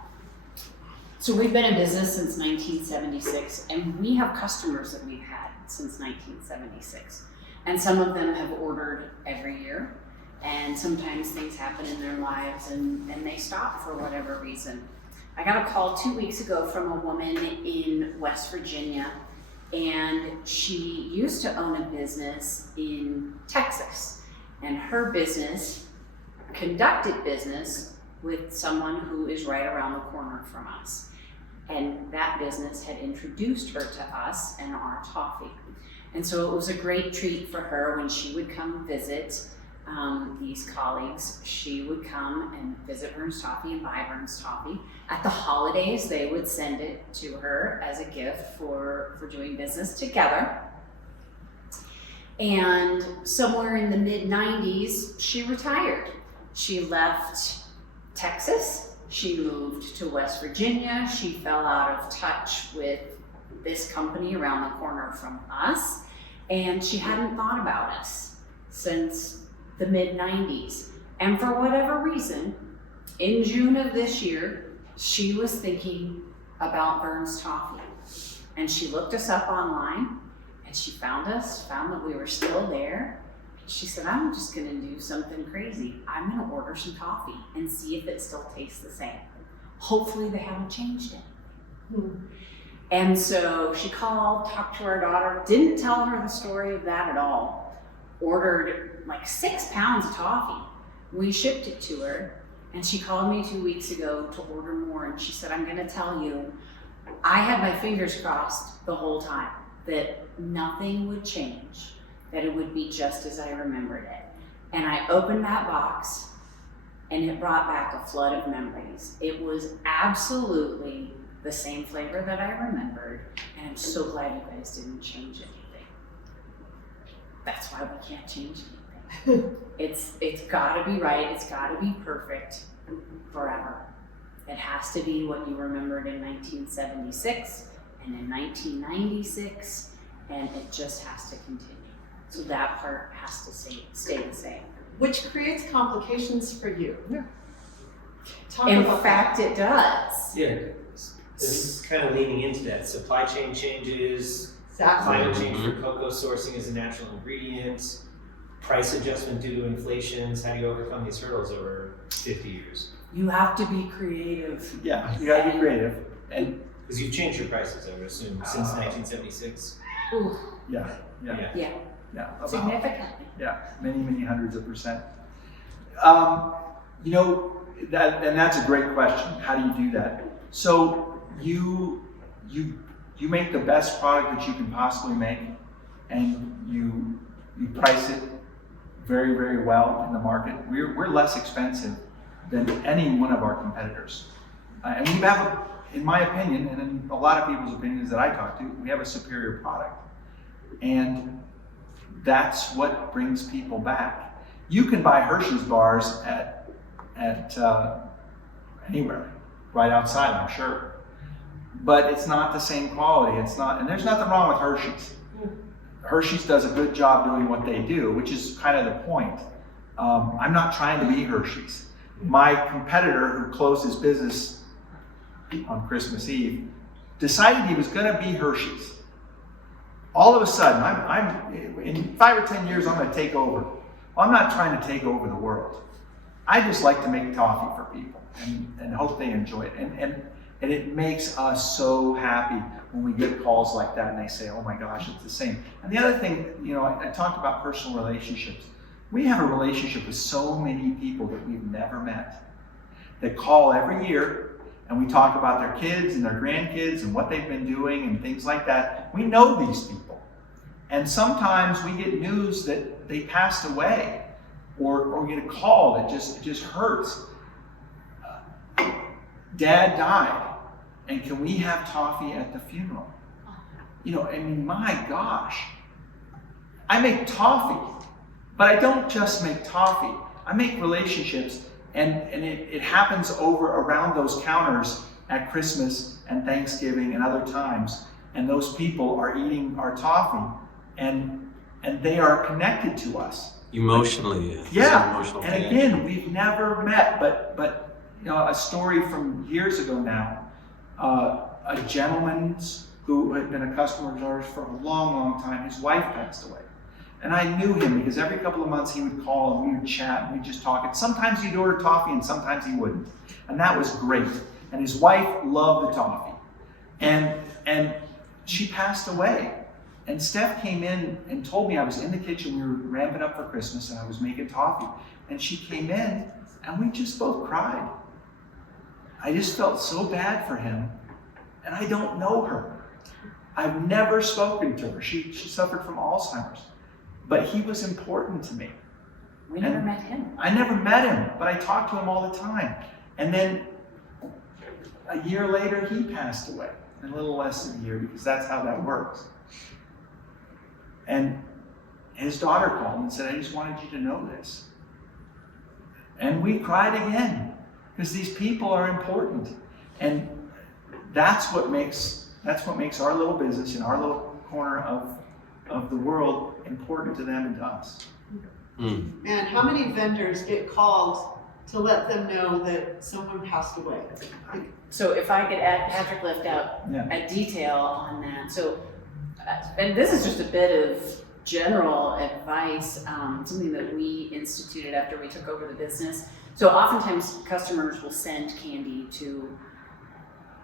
So we've been in business since 1976, and we have customers that we've had since 1976. And some of them have ordered every year, and sometimes things happen in their lives and they stop for whatever reason. I got a call 2 weeks ago from a woman in West Virginia, and she used to own a business in Texas, and her business conducted business with someone who is right around the corner from us. And that business had introduced her to us and our Toffee. And so it was a great treat for her when she would come visit these colleagues. She would come and visit Verns Toffee and buy Verns Toffee. At the holidays, they would send it to her as a gift for doing business together. And somewhere in the mid-90s, she retired. She left Texas. She moved to West Virginia. She fell out of touch with this company around the corner from us, and she hadn't thought about us since the mid-90s. And for whatever reason, in June of this year, she was thinking about Verns Toffee. And she looked us up online, and she found us, found that we were still there. She said, I'm just gonna do something crazy. I'm gonna order some coffee and see if it still tastes the same. Hopefully they haven't changed it. And so she called, talked to our daughter, didn't tell her the story of that at all. Ordered like 6 pounds of toffee. We shipped it to her, and she called me 2 weeks ago to order more, and she said, I'm gonna tell you, I had my fingers crossed the whole time that nothing would change, that it would be just as I remembered it. And I opened that box, and it brought back a flood of memories. It was absolutely the same flavor that I remembered, and I'm so glad you guys didn't change anything. That's why we can't change anything. It's gotta be right, it's gotta be perfect forever. It has to be what you remembered in 1976 and in 1996, and it just has to continue. So that part has to stay the same. which creates complications for you. Yeah. Talk In about fact, it does. Yeah, this is kind of leaning into that. Supply chain changes, that. climate change for cocoa sourcing as a natural ingredient, price adjustment due to inflations. How do you overcome these hurdles over 50 years? You have to be creative. Yeah, you gotta be creative. And Because you've changed your prices, I would assume, since 1976. Ooh, yeah, yeah, about- significantly. Yeah, many hundreds of percent. You know, that's a great question. How do you do that? So you make the best product that you can possibly make, and you price it very well in the market. We're less expensive than any one of our competitors, and we have, in my opinion, and in a lot of people's opinions that I talk to, we have a superior product, and that's what brings people back. You can buy Hershey's bars at anywhere, right outside, I'm sure. But it's not the same quality. It's not, and there's nothing wrong with Hershey's. Hershey's does a good job doing what they do, which is kind of the point. I'm not trying to be Hershey's. My competitor, who closed his business on Christmas Eve, decided he was going to be Hershey's. All of a sudden, I'm in 5 or 10 years, I'm going to take over. Well, I'm not trying to take over the world. I just like to make toffee for people and hope they enjoy it. And it makes us so happy when we get calls like that and they say, oh my gosh, it's the same. And the other thing, you know, I talked about personal relationships. We have a relationship with so many people that we've never met that call every year, and we talk about their kids and their grandkids and what they've been doing and things like that. We know these people. And sometimes we get news that they passed away, or we get a call that just hurts. Dad died, and can we have toffee at the funeral? You know, I mean, my gosh. I make toffee, but I don't just make toffee. I make relationships, and it happens around those counters at Christmas and Thanksgiving and other times, and those people are eating our toffee, and they are connected to us. Emotionally, Yeah, emotional and connection. again, we've never met, but you know, a story from years ago now, a gentleman who had been a customer of ours for a long time, his wife passed away. And I knew him because every couple of months he would call and we would chat and we'd just talk. And sometimes he'd order toffee and sometimes he wouldn't. And that was great. And his wife loved the toffee. And she passed away. And Steph came in and told me, I was in the kitchen, we were ramping up for Christmas and I was making toffee. And she came in and we just both cried. I just felt so bad for him, and I don't know her. I've never spoken to her. She suffered from Alzheimer's, but he was important to me. We never met him. I never met him, but I talked to him all the time. And then a year later, he passed away, a little less than a year, because that's how that works. And his daughter called and said, I just wanted you to know this. And we cried again. Because these people are important, and that's what makes our little business in our little corner of the world important to them and to us. Man, how many vendors get called to let them know that someone passed away? So if I could add, Patrick left out Yeah. a detail on that. So, and this is just a bit of general advice, something that we instituted after we took over the business. So oftentimes customers will send candy to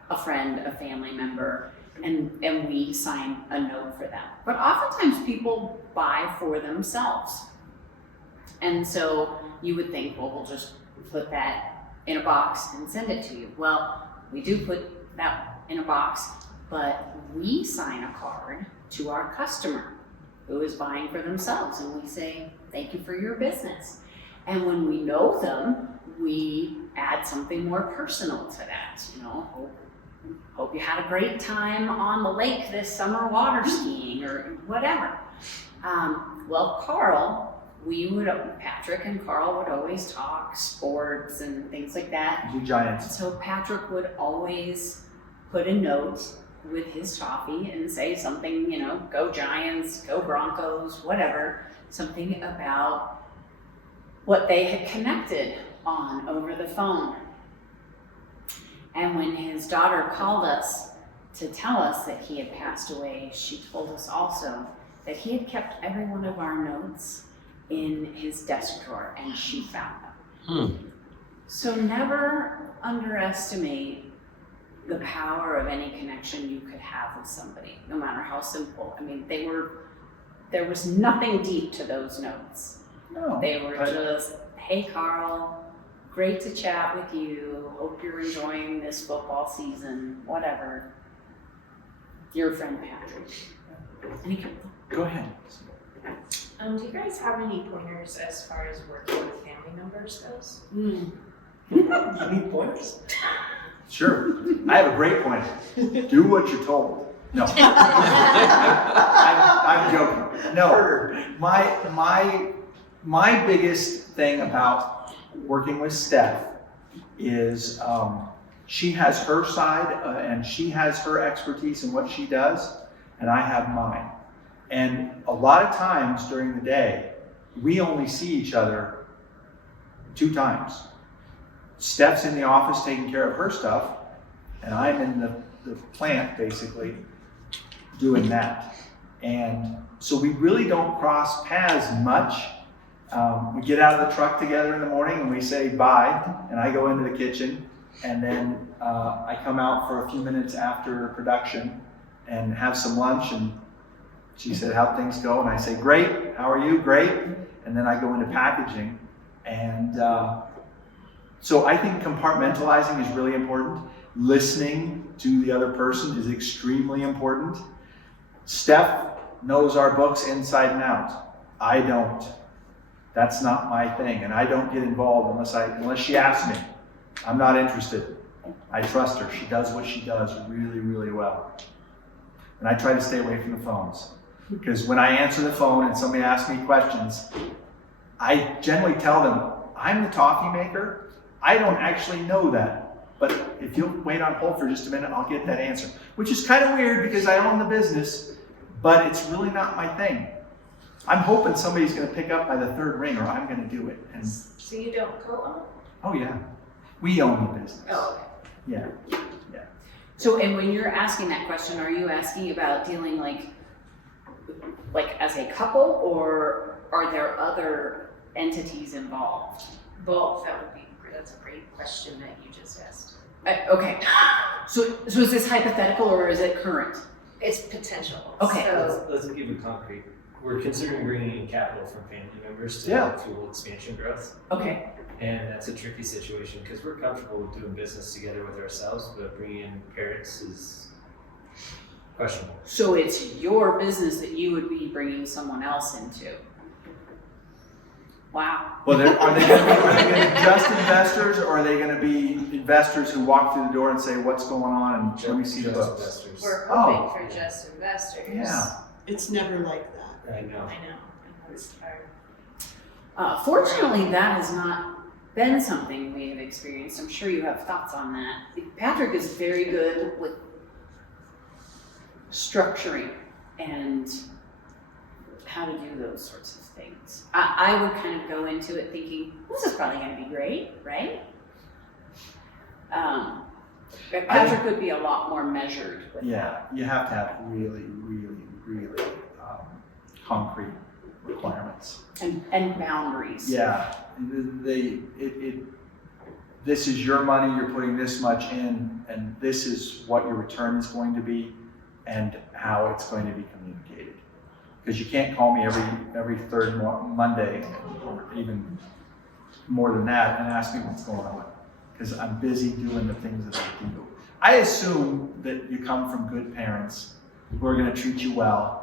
a friend, a family member, and we sign a note for them. But oftentimes people buy for themselves. And so you would think, well, we'll just put that in a box and send it to you. Well, we do put that in a box, but we sign a card to our customer who is buying for themselves, and we say, thank you for your business. And when we know them, we add something more personal to that. You know, hope you had a great time on the lake this summer water skiing or whatever. Well, Patrick and Carl would always talk sports and things like that. You Giants. So Patrick would always put a note with his toffee and say something, you know, go Giants, go Broncos, whatever, something about what they had connected on over the phone. And when his daughter called us to tell us that he had passed away, she told us also that he had kept every one of our notes in his desk drawer, and she found them. So never underestimate the power of any connection you could have with somebody, no matter how simple. I mean, there was nothing deep to those notes. No, They were but- just, hey Carl, great to chat with you. Hope you're enjoying this football season, whatever. Your friend Patrick. And he Go ahead. Do you guys have any pointers as far as working with family members goes? You need pointers? Sure. I have a great point. Do what you're told. No. I'm joking. No. My biggest thing about working with Steph is she has her side and she has her expertise in what she does, and I have mine. And a lot of times during the day, we only see each other 2 times. Steph's in the office taking care of her stuff, and I'm in the plant basically doing that. And so we really don't cross paths much. We get out of the truck together in the morning and we say bye, and I go into the kitchen, and then I come out for a few minutes after production and have some lunch, and she said, how'd things go? And I say, great, how are you? Great. And then I go into packaging. And so I think compartmentalizing is really important. Listening to the other person is extremely important. Steph knows our books inside and out. I don't. That's not my thing, and I don't get involved unless she asks me. I'm not interested. I trust her. She does what she does really, really well. And I try to stay away from the phones. Because when I answer the phone and somebody asks me questions, I generally tell them, I'm the toffee maker. I don't actually know that. But if you'll wait on hold for just a minute, I'll get that answer. Which is kind of weird because I own the business, but it's really not my thing. I'm hoping somebody's going to pick up by the 3rd ring, or I'm going to do it. And So you don't co-own? oh yeah, we own the business. Oh, okay. Yeah. So, and when you're asking that question, are you asking about dealing like as a couple, or are there other entities involved? Both, that's a great question that you just asked. Okay. So is this hypothetical or is it current? It's potential. Okay. So, Let's give it concrete. We're considering bringing in capital from family members to Yeah. help fuel expansion growth. Okay. And that's a tricky situation because we're comfortable with doing business together with ourselves, but bringing in parents is questionable. So it's your business that you would be bringing someone else into. Wow. Well, are they going to be just investors, or are they going to be investors who walk through the door and say, what's going on, and let me see the Just books? investors. we're Oh. hoping for just investors. Yeah. It's never like that. I know. I know it's hard. Fortunately, that has not been something we have experienced. I'm sure you have thoughts on that. Patrick is very good with structuring and how to do those sorts of things. I would kind of go into it thinking, this is probably going to be great, right? But Patrick would be a lot more measured with Yeah, you have to have really, really, really concrete requirements. and boundaries. Yeah, this is your money, you're putting this much in, and this is what your return is going to be, and how it's going to be communicated. Because you can't call me every 3rd Monday, or even more than that, and ask me what's going on. Because I'm busy doing the things that I do. I assume that you come from good parents who are going to treat you well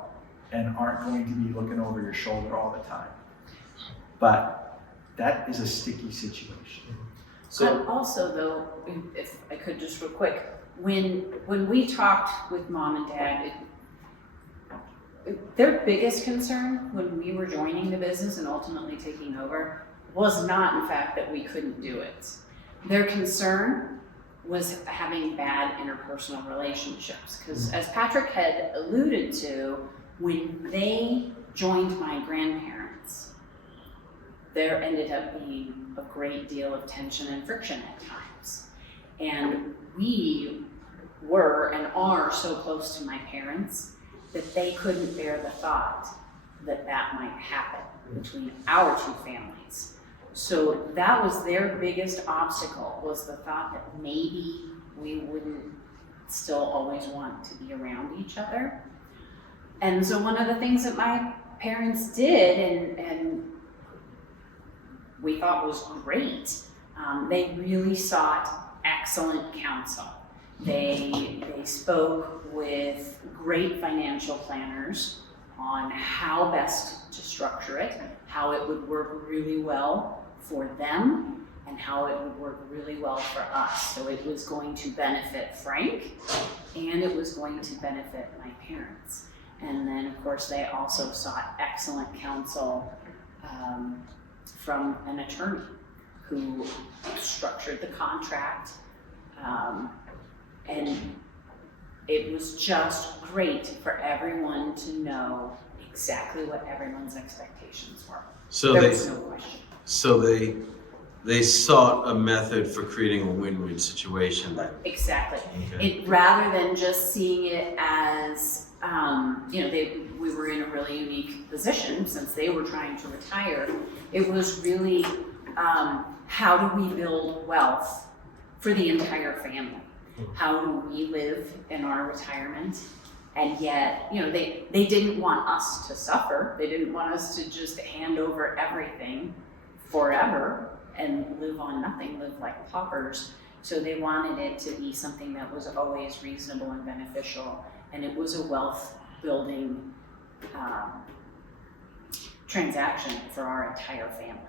and aren't going to be looking over your shoulder all the time. But that is a sticky situation. So But also though, if I could just real quick, when we talked with mom and dad, their biggest concern when we were joining the business and ultimately taking over was not in fact that we couldn't do it. Their concern was having bad interpersonal relationships. Because as Patrick had alluded to, when they joined my grandparents, there ended up being a great deal of tension and friction at times. And we were and are so close to my parents that they couldn't bear the thought that that might happen between our two families. So that was their biggest obstacle, was the thought that maybe we wouldn't still always want to be around each other. And so one of the things that my parents did, and we thought was great, they really sought excellent counsel. They spoke with great financial planners on how best to structure it, how it would work really well for them, and how it would work really well for us. So it was going to benefit Frank, and it was going to benefit my parents. And then, of course, they also sought excellent counsel from an attorney who structured the contract. And it was just great for everyone to know exactly what everyone's expectations were. So There they, was no question. so they sought a method for creating a win-win situation. Exactly. Okay. Rather than just seeing it as, we were in a really unique position since they were trying to retire. It was really, how do we build wealth for the entire family? How do we live in our retirement? And yet, they didn't want us to suffer. They didn't want us to just hand over everything forever and live on nothing, live like paupers. So they wanted it to be something that was always reasonable and beneficial. And it was a wealth building transaction for our entire family,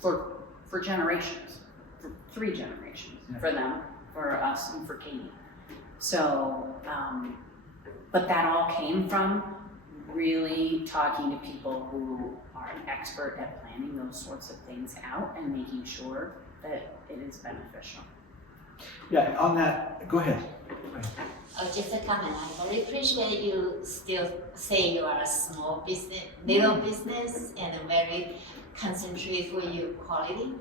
for generations, for 3 generations, for them, for us, and for Katie. So, but that all came from really talking to people who are an expert at planning those sorts of things out and making sure that it is beneficial. Yeah, on that, go ahead. Just a comment. I really appreciate you still say you are a small business, little business, and very concentrated for your quality.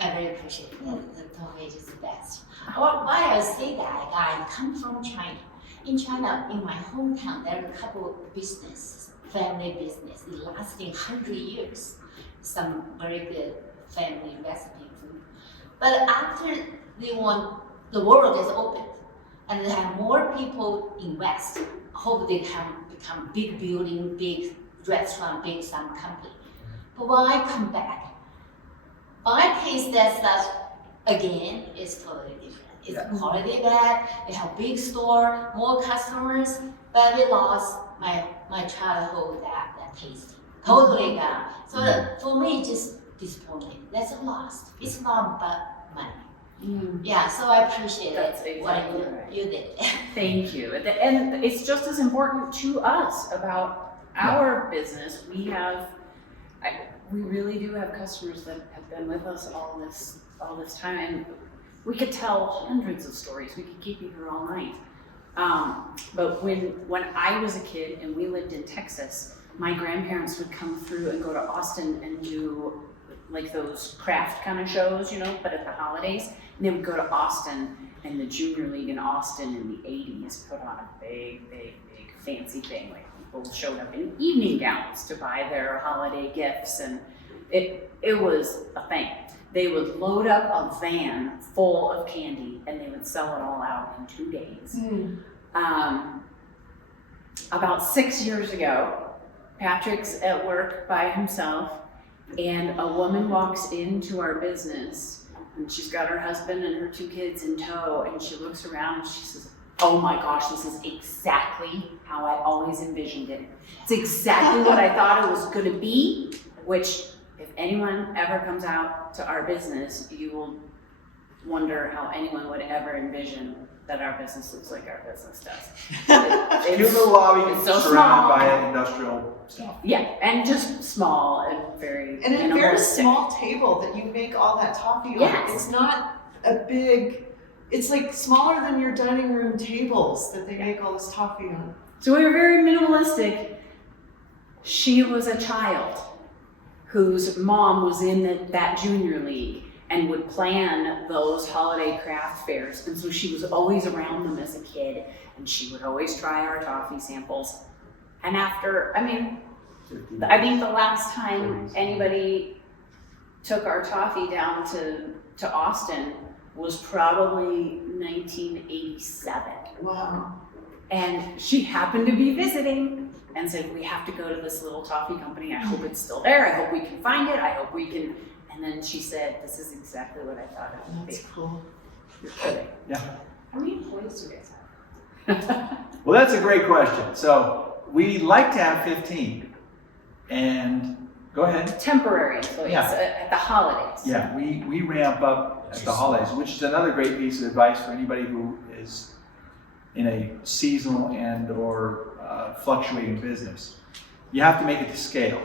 I really appreciate that. The Toffee is the best. Why I say that? I come from China. In China, in my hometown, there are a couple of businesses, family business, lasting 100 years. Some very good family recipe food. But after the world is open, and they have more people invest, hope they can become big building, big restaurant, big some company. But when I come back, my taste that again is totally different. It's quality bad, we have big store, more customers, but we lost my childhood that taste. Totally gone. So for me, just disappointing. That's a loss. It's not about money. Yeah, so I appreciate That's it, exactly what right. you did. Thank you. And it's just as important to us about our business. We really do have customers that have been with us all this time, and we could tell hundreds of stories. We could keep you here all night. But when I was a kid and we lived in Texas, my grandparents would come through and go to Austin and do like those craft kind of shows, but at the holidays. And they would go to Austin, and the Junior League in Austin in the 80s put on a big fancy thing. Like people showed up in evening gowns to buy their holiday gifts, and it was a thing. They would load up a van full of candy, and they would sell it all out in 2 days. About 6 years ago, Patrick's at work by himself, and a woman walks into our business, and she's got her husband and her 2 kids in tow, and she looks around and she says, "Oh my gosh, this is exactly how I always envisioned it. It's exactly what I thought it was gonna be," which, if anyone ever comes out to our business, you will wonder how anyone would ever envision that our business looks like our business does. In the lobby, it's so surrounded small. by industrial stuff. Yeah, and just small and very And a very minimalistic. small table that you make all that toffee on. Yes. It's not a big, it's like smaller than your dining room tables that they make all this toffee on. So we were very minimalistic. She was a child whose mom was in that junior league and would plan those holiday craft fairs. And so she was always around them as a kid, and she would always try our toffee samples. And after, I think the last time anybody took our toffee down to Austin was probably 1987. Wow. And she happened to be visiting and said, we have to go to this little toffee company. I hope it's still there. I hope we can find it. I hope we can. And then she said, this is exactly what I thought it would be. That's cool. You're kidding. Yeah. How many employees do you guys have? Well, that's a great question. So we like to have 15. And go ahead. Temporary employees Yeah. at the holidays. Yeah, we ramp up at the holidays, which is another great piece of advice for anybody who is in a seasonal and or fluctuating business. You have to make it to scale.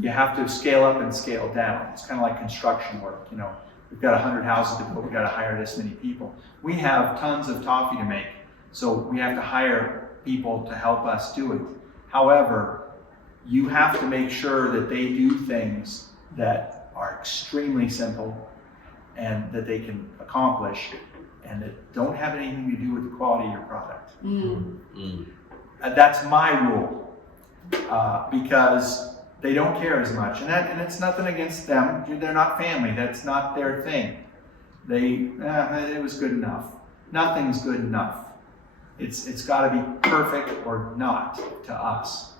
You have to scale up and scale down. It's kind of like construction work. You know, we've got 100 houses to build. We've got to hire this many people. We have tons of toffee to make, so we have to hire people to help us do it. However, you have to make sure that they do things that are extremely simple and that they can accomplish and that don't have anything to do with the quality of your product. That's my rule, because they don't care as much, and it's nothing against them. They're not family. That's not their thing. It was good enough. Nothing's good enough. It's got to be perfect or not to us.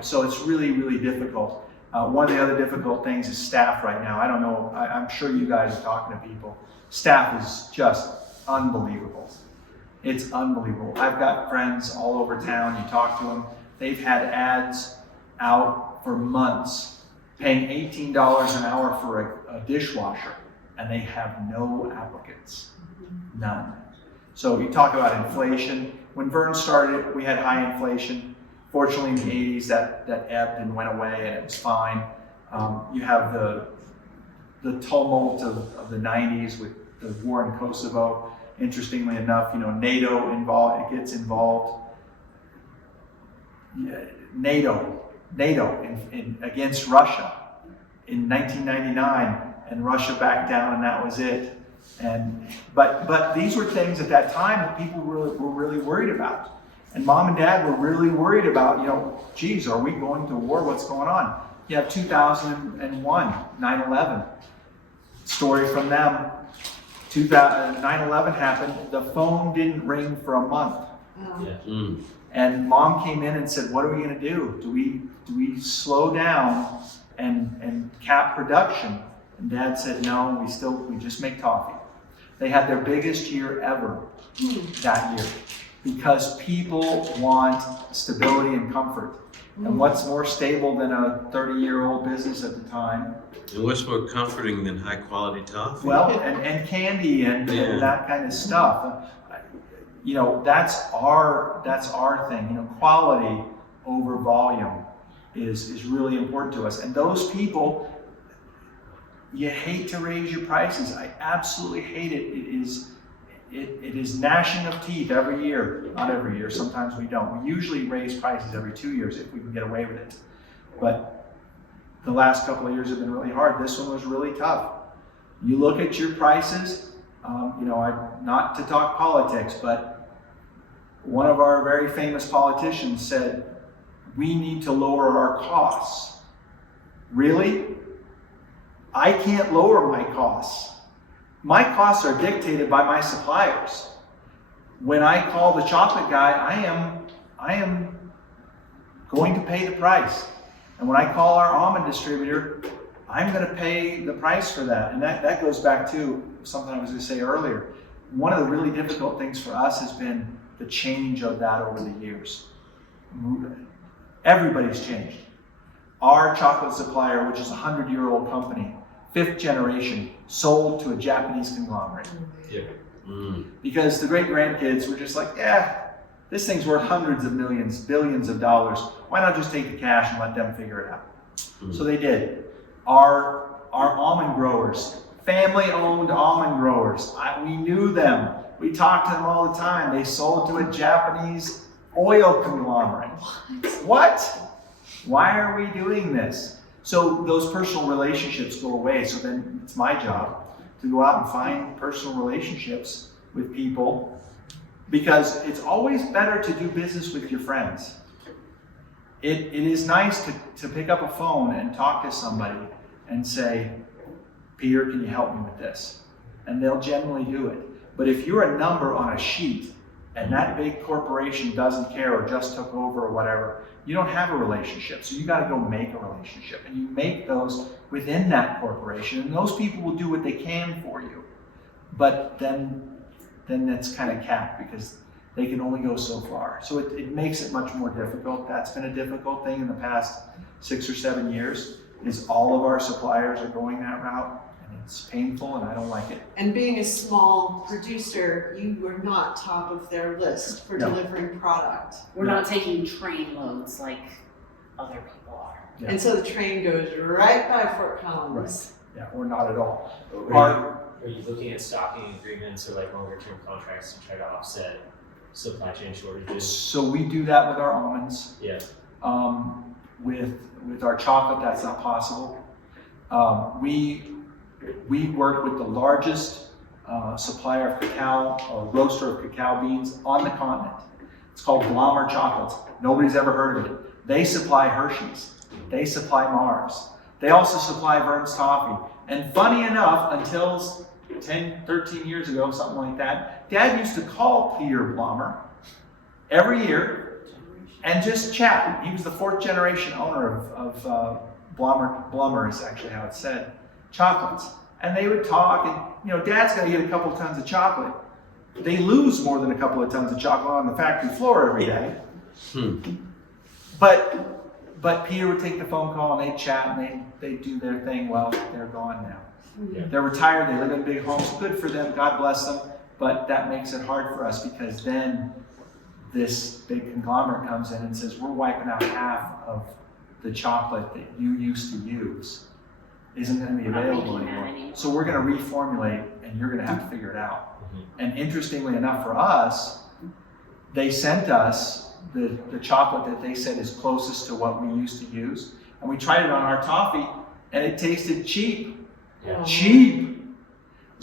So it's really, really difficult. One of the other difficult things is staff right now. I don't know. I'm sure you guys are talking to people. Staff is just unbelievable. It's unbelievable. I've got friends all over town. You talk to them. They've had ads out for months paying $18 an hour for a dishwasher, and they have no applicants. None. So you talk about inflation. When Vern started, we had high inflation. Fortunately, in the 80s, that ebbed and went away, and it was fine. You have the tumult of the 90s with the war in Kosovo. Interestingly enough, NATO gets involved. NATO in against Russia in 1999, and Russia backed down, and that was it. But these were things at that time that people were really worried about. And mom and dad were really worried about, geez, are we going to war? What's going on? You have 2001, 9/11. Story from them. 9/11 happened. The phone didn't ring for a month. And mom came in and said, what are we going to do? Do we slow down and cap production? And dad said, no, we just make toffee. They had their biggest year ever that year, because people want stability and comfort. And what's more stable than a 30-year-old business at the time? And what's more comforting than high quality toffee? Well, and candy and that kind of stuff. That's our thing. Quality over volume is really important to us. And those people, you hate to raise your prices. I absolutely hate it. It is gnashing of teeth every year. Not every year, sometimes we don't. We usually raise prices every 2 years if we can get away with it. But the last couple of years have been really hard. This one was really tough. You look at your prices, not to talk politics, but one of our very famous politicians said, we need to lower our costs. Really? I can't lower my costs. My costs are dictated by my suppliers. When I call the chocolate guy, I am going to pay the price. And when I call our almond distributor, I'm going to pay the price for that. And that goes back to something I was going to say earlier. One of the really difficult things for us has been the change of that over the years. Everybody's changed. Our chocolate supplier, which is a 100-year-old company, 5th generation, sold to a Japanese conglomerate. Because the great-grandkids were just like, this thing's worth hundreds of millions, billions of dollars. Why not just take the cash and let them figure it out? So they did. Our almond growers, family-owned almond growers, we knew them. We talked to them all the time. They sold to a Japanese oil conglomerate. What? Why are we doing this? So those personal relationships go away. So then it's my job to go out and find personal relationships with people, because it's always better to do business with your friends. It is nice to pick up a phone and talk to somebody and say, Peter, can you help me with this? And they'll generally do it. But if you're a number on a sheet and that big corporation doesn't care or just took over or whatever, you don't have a relationship. So you got to go make a relationship, and you make those within that corporation, and those people will do what they can for you. But then that's kind of capped, because they can only go so far. So it makes it much more difficult. That's been a difficult thing in the past 6 or 7 years, is all of our suppliers are going that route, and it's painful, and I don't like it. And being a small producer, you were not top of their list for No. delivering product. We're not taking train loads like other people are. Yeah. And so the train goes right by Fort Collins. Yeah, or not at all. Are you looking at stocking agreements or like longer term contracts to try to offset supply chain shortages? So we do that with our almonds. Yeah. With our chocolate, that's not possible. We work with the largest supplier of cacao, or roaster of cacao beans on the continent. It's called Blommer Chocolates. Nobody's ever heard of it. They supply Hershey's. They supply Mars. They also supply Verns Toffee. And funny enough, until 10, 13 years ago, something like that, Dad used to call Peter Blommer every year and just chat. He was the 4th generation owner of Blommer is actually how it's said, chocolates. And they would talk, and Dad's got to get a couple of tons of chocolate. They lose more than a couple of tons of chocolate on the factory floor every day. But Peter would take the phone call, and they'd chat, and they'd do their thing. Well, they're gone now. Yeah. They're retired, they live in big homes. Good for them, God bless them. But that makes it hard for us, because then this big conglomerate comes in and says, we're wiping out half of the chocolate that you used to use. Isn't going to be Not available making that anymore. anymore. So we're going to reformulate, and you're going to have to figure it out. Mhm. And interestingly enough for us, they sent us the chocolate that they said is closest to what we used to use. And we tried it on our toffee, and it tasted cheap. Yeah. Cheap.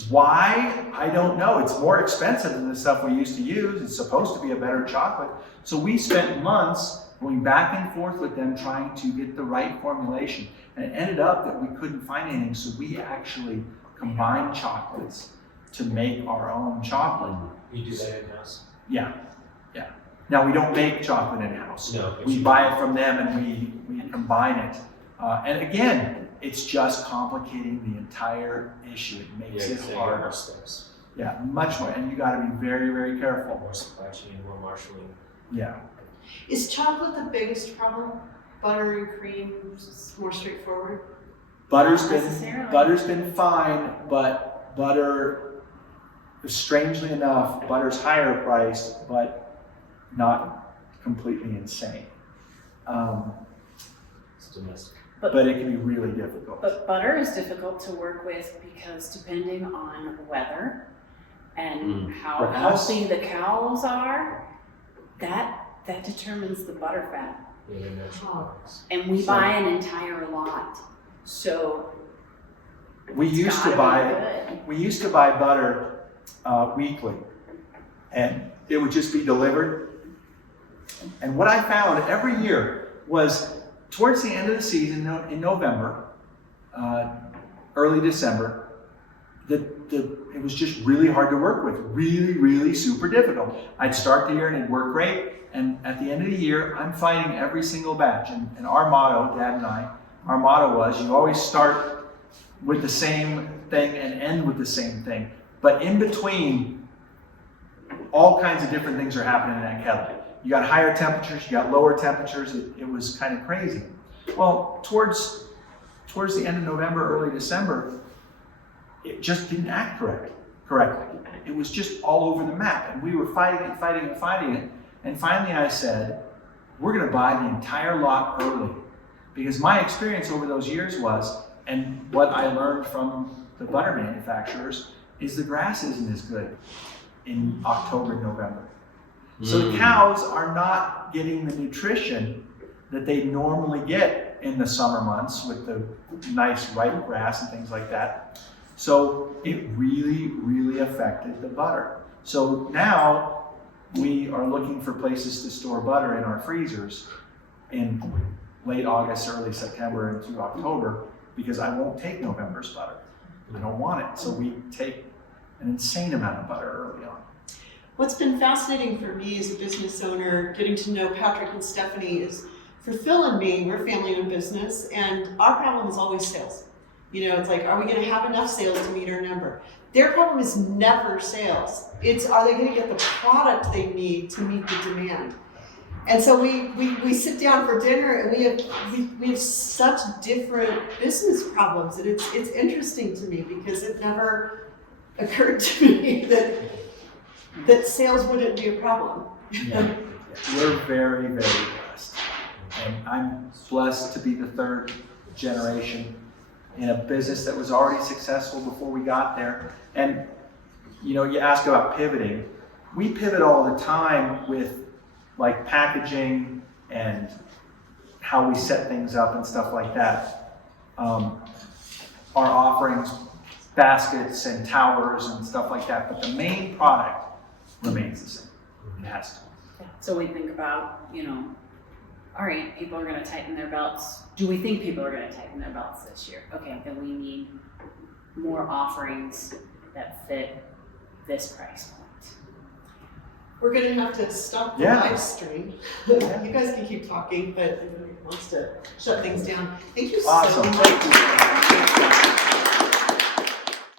Why? I don't know. It's more expensive than the stuff we used to use. It's supposed to be a better chocolate. So we spent months going back and forth with them trying to get the right formulation. And it ended up that we couldn't find anything. So we actually combined chocolates to make our own chocolate. You do that in-house? Yeah. Now we don't make chocolate in-house. No. We buy it from them, and we combine it. And again, it's just complicating the entire issue. It makes it harder. More steps, Yeah, much more. And you got to be very, very careful. more supply chain, more marshaling. Yeah. Is chocolate the biggest problem? Butter and cream is more straightforward? Butter's Not been necessarily. fine, but butter, strangely enough, butter's higher priced, but not completely insane. It's domestic. But it can be really difficult. But butter is difficult to work with, because depending on weather and how Grass. healthy the cows are, that determines the butter fat. Yeah, they're natural products. And we buy an entire lot, so We it's used to gotta buy be good. We used to buy butter weekly, and it would just be delivered. And what I found every year was towards the end of the season, in November, early December, it was just really hard to work with, really, really super difficult. I'd start the year and it'd work great, and at the end of the year, I'm fighting every single batch. And our motto, Dad and I, our motto was, you always start with the same thing and end with the same thing. But in between, all kinds of different things are happening in that kettle. You got higher temperatures, you got lower temperatures. It was kind of crazy. Well, towards the end of November, early December, it just didn't act correctly. It was just all over the map, and we were fighting it. And finally I said, we're going to buy the entire lot early. Because my experience over those years was, and what I learned from the butter manufacturers, is the grass isn't as good in October and November. So the cows are not getting the nutrition that they normally get in the summer months with the nice ripe grass and things like that. So it really, really affected the butter. So now we are looking for places to store butter in our freezers in late August, early September into October, because I won't take November's butter. I don't want it. So we take an insane amount of butter early on. What's been fascinating for me as a business owner, getting to know Patrick and Stefanie, is for Phil and me, we're a family-owned business, and our problem is always sales. You know, it's like, are we going to have enough sales to meet our number? Their problem is never sales. It's, are they going to get the product they need to meet the demand? And so we sit down for dinner, and we have such different business problems, and it's interesting to me because it never occurred to me that sales wouldn't be a problem. Yeah. We're very, very blessed. And I'm blessed to be the third generation in a business that was already successful before we got there. And, you know, you ask about pivoting. We pivot all the time with like packaging and how we set things up and stuff like that. Our offerings, baskets and towers and stuff like that, but the main product remains the same. It has to. So we think about, you know, all right, people are going to tighten their belts. Do we think people are going to tighten their belts this year? Okay, then we need more offerings that fit this price point. We're going to have to stop the live stream. You guys can keep talking, but if anyone wants to shut things down. Thank you so much. Awesome. Thank you.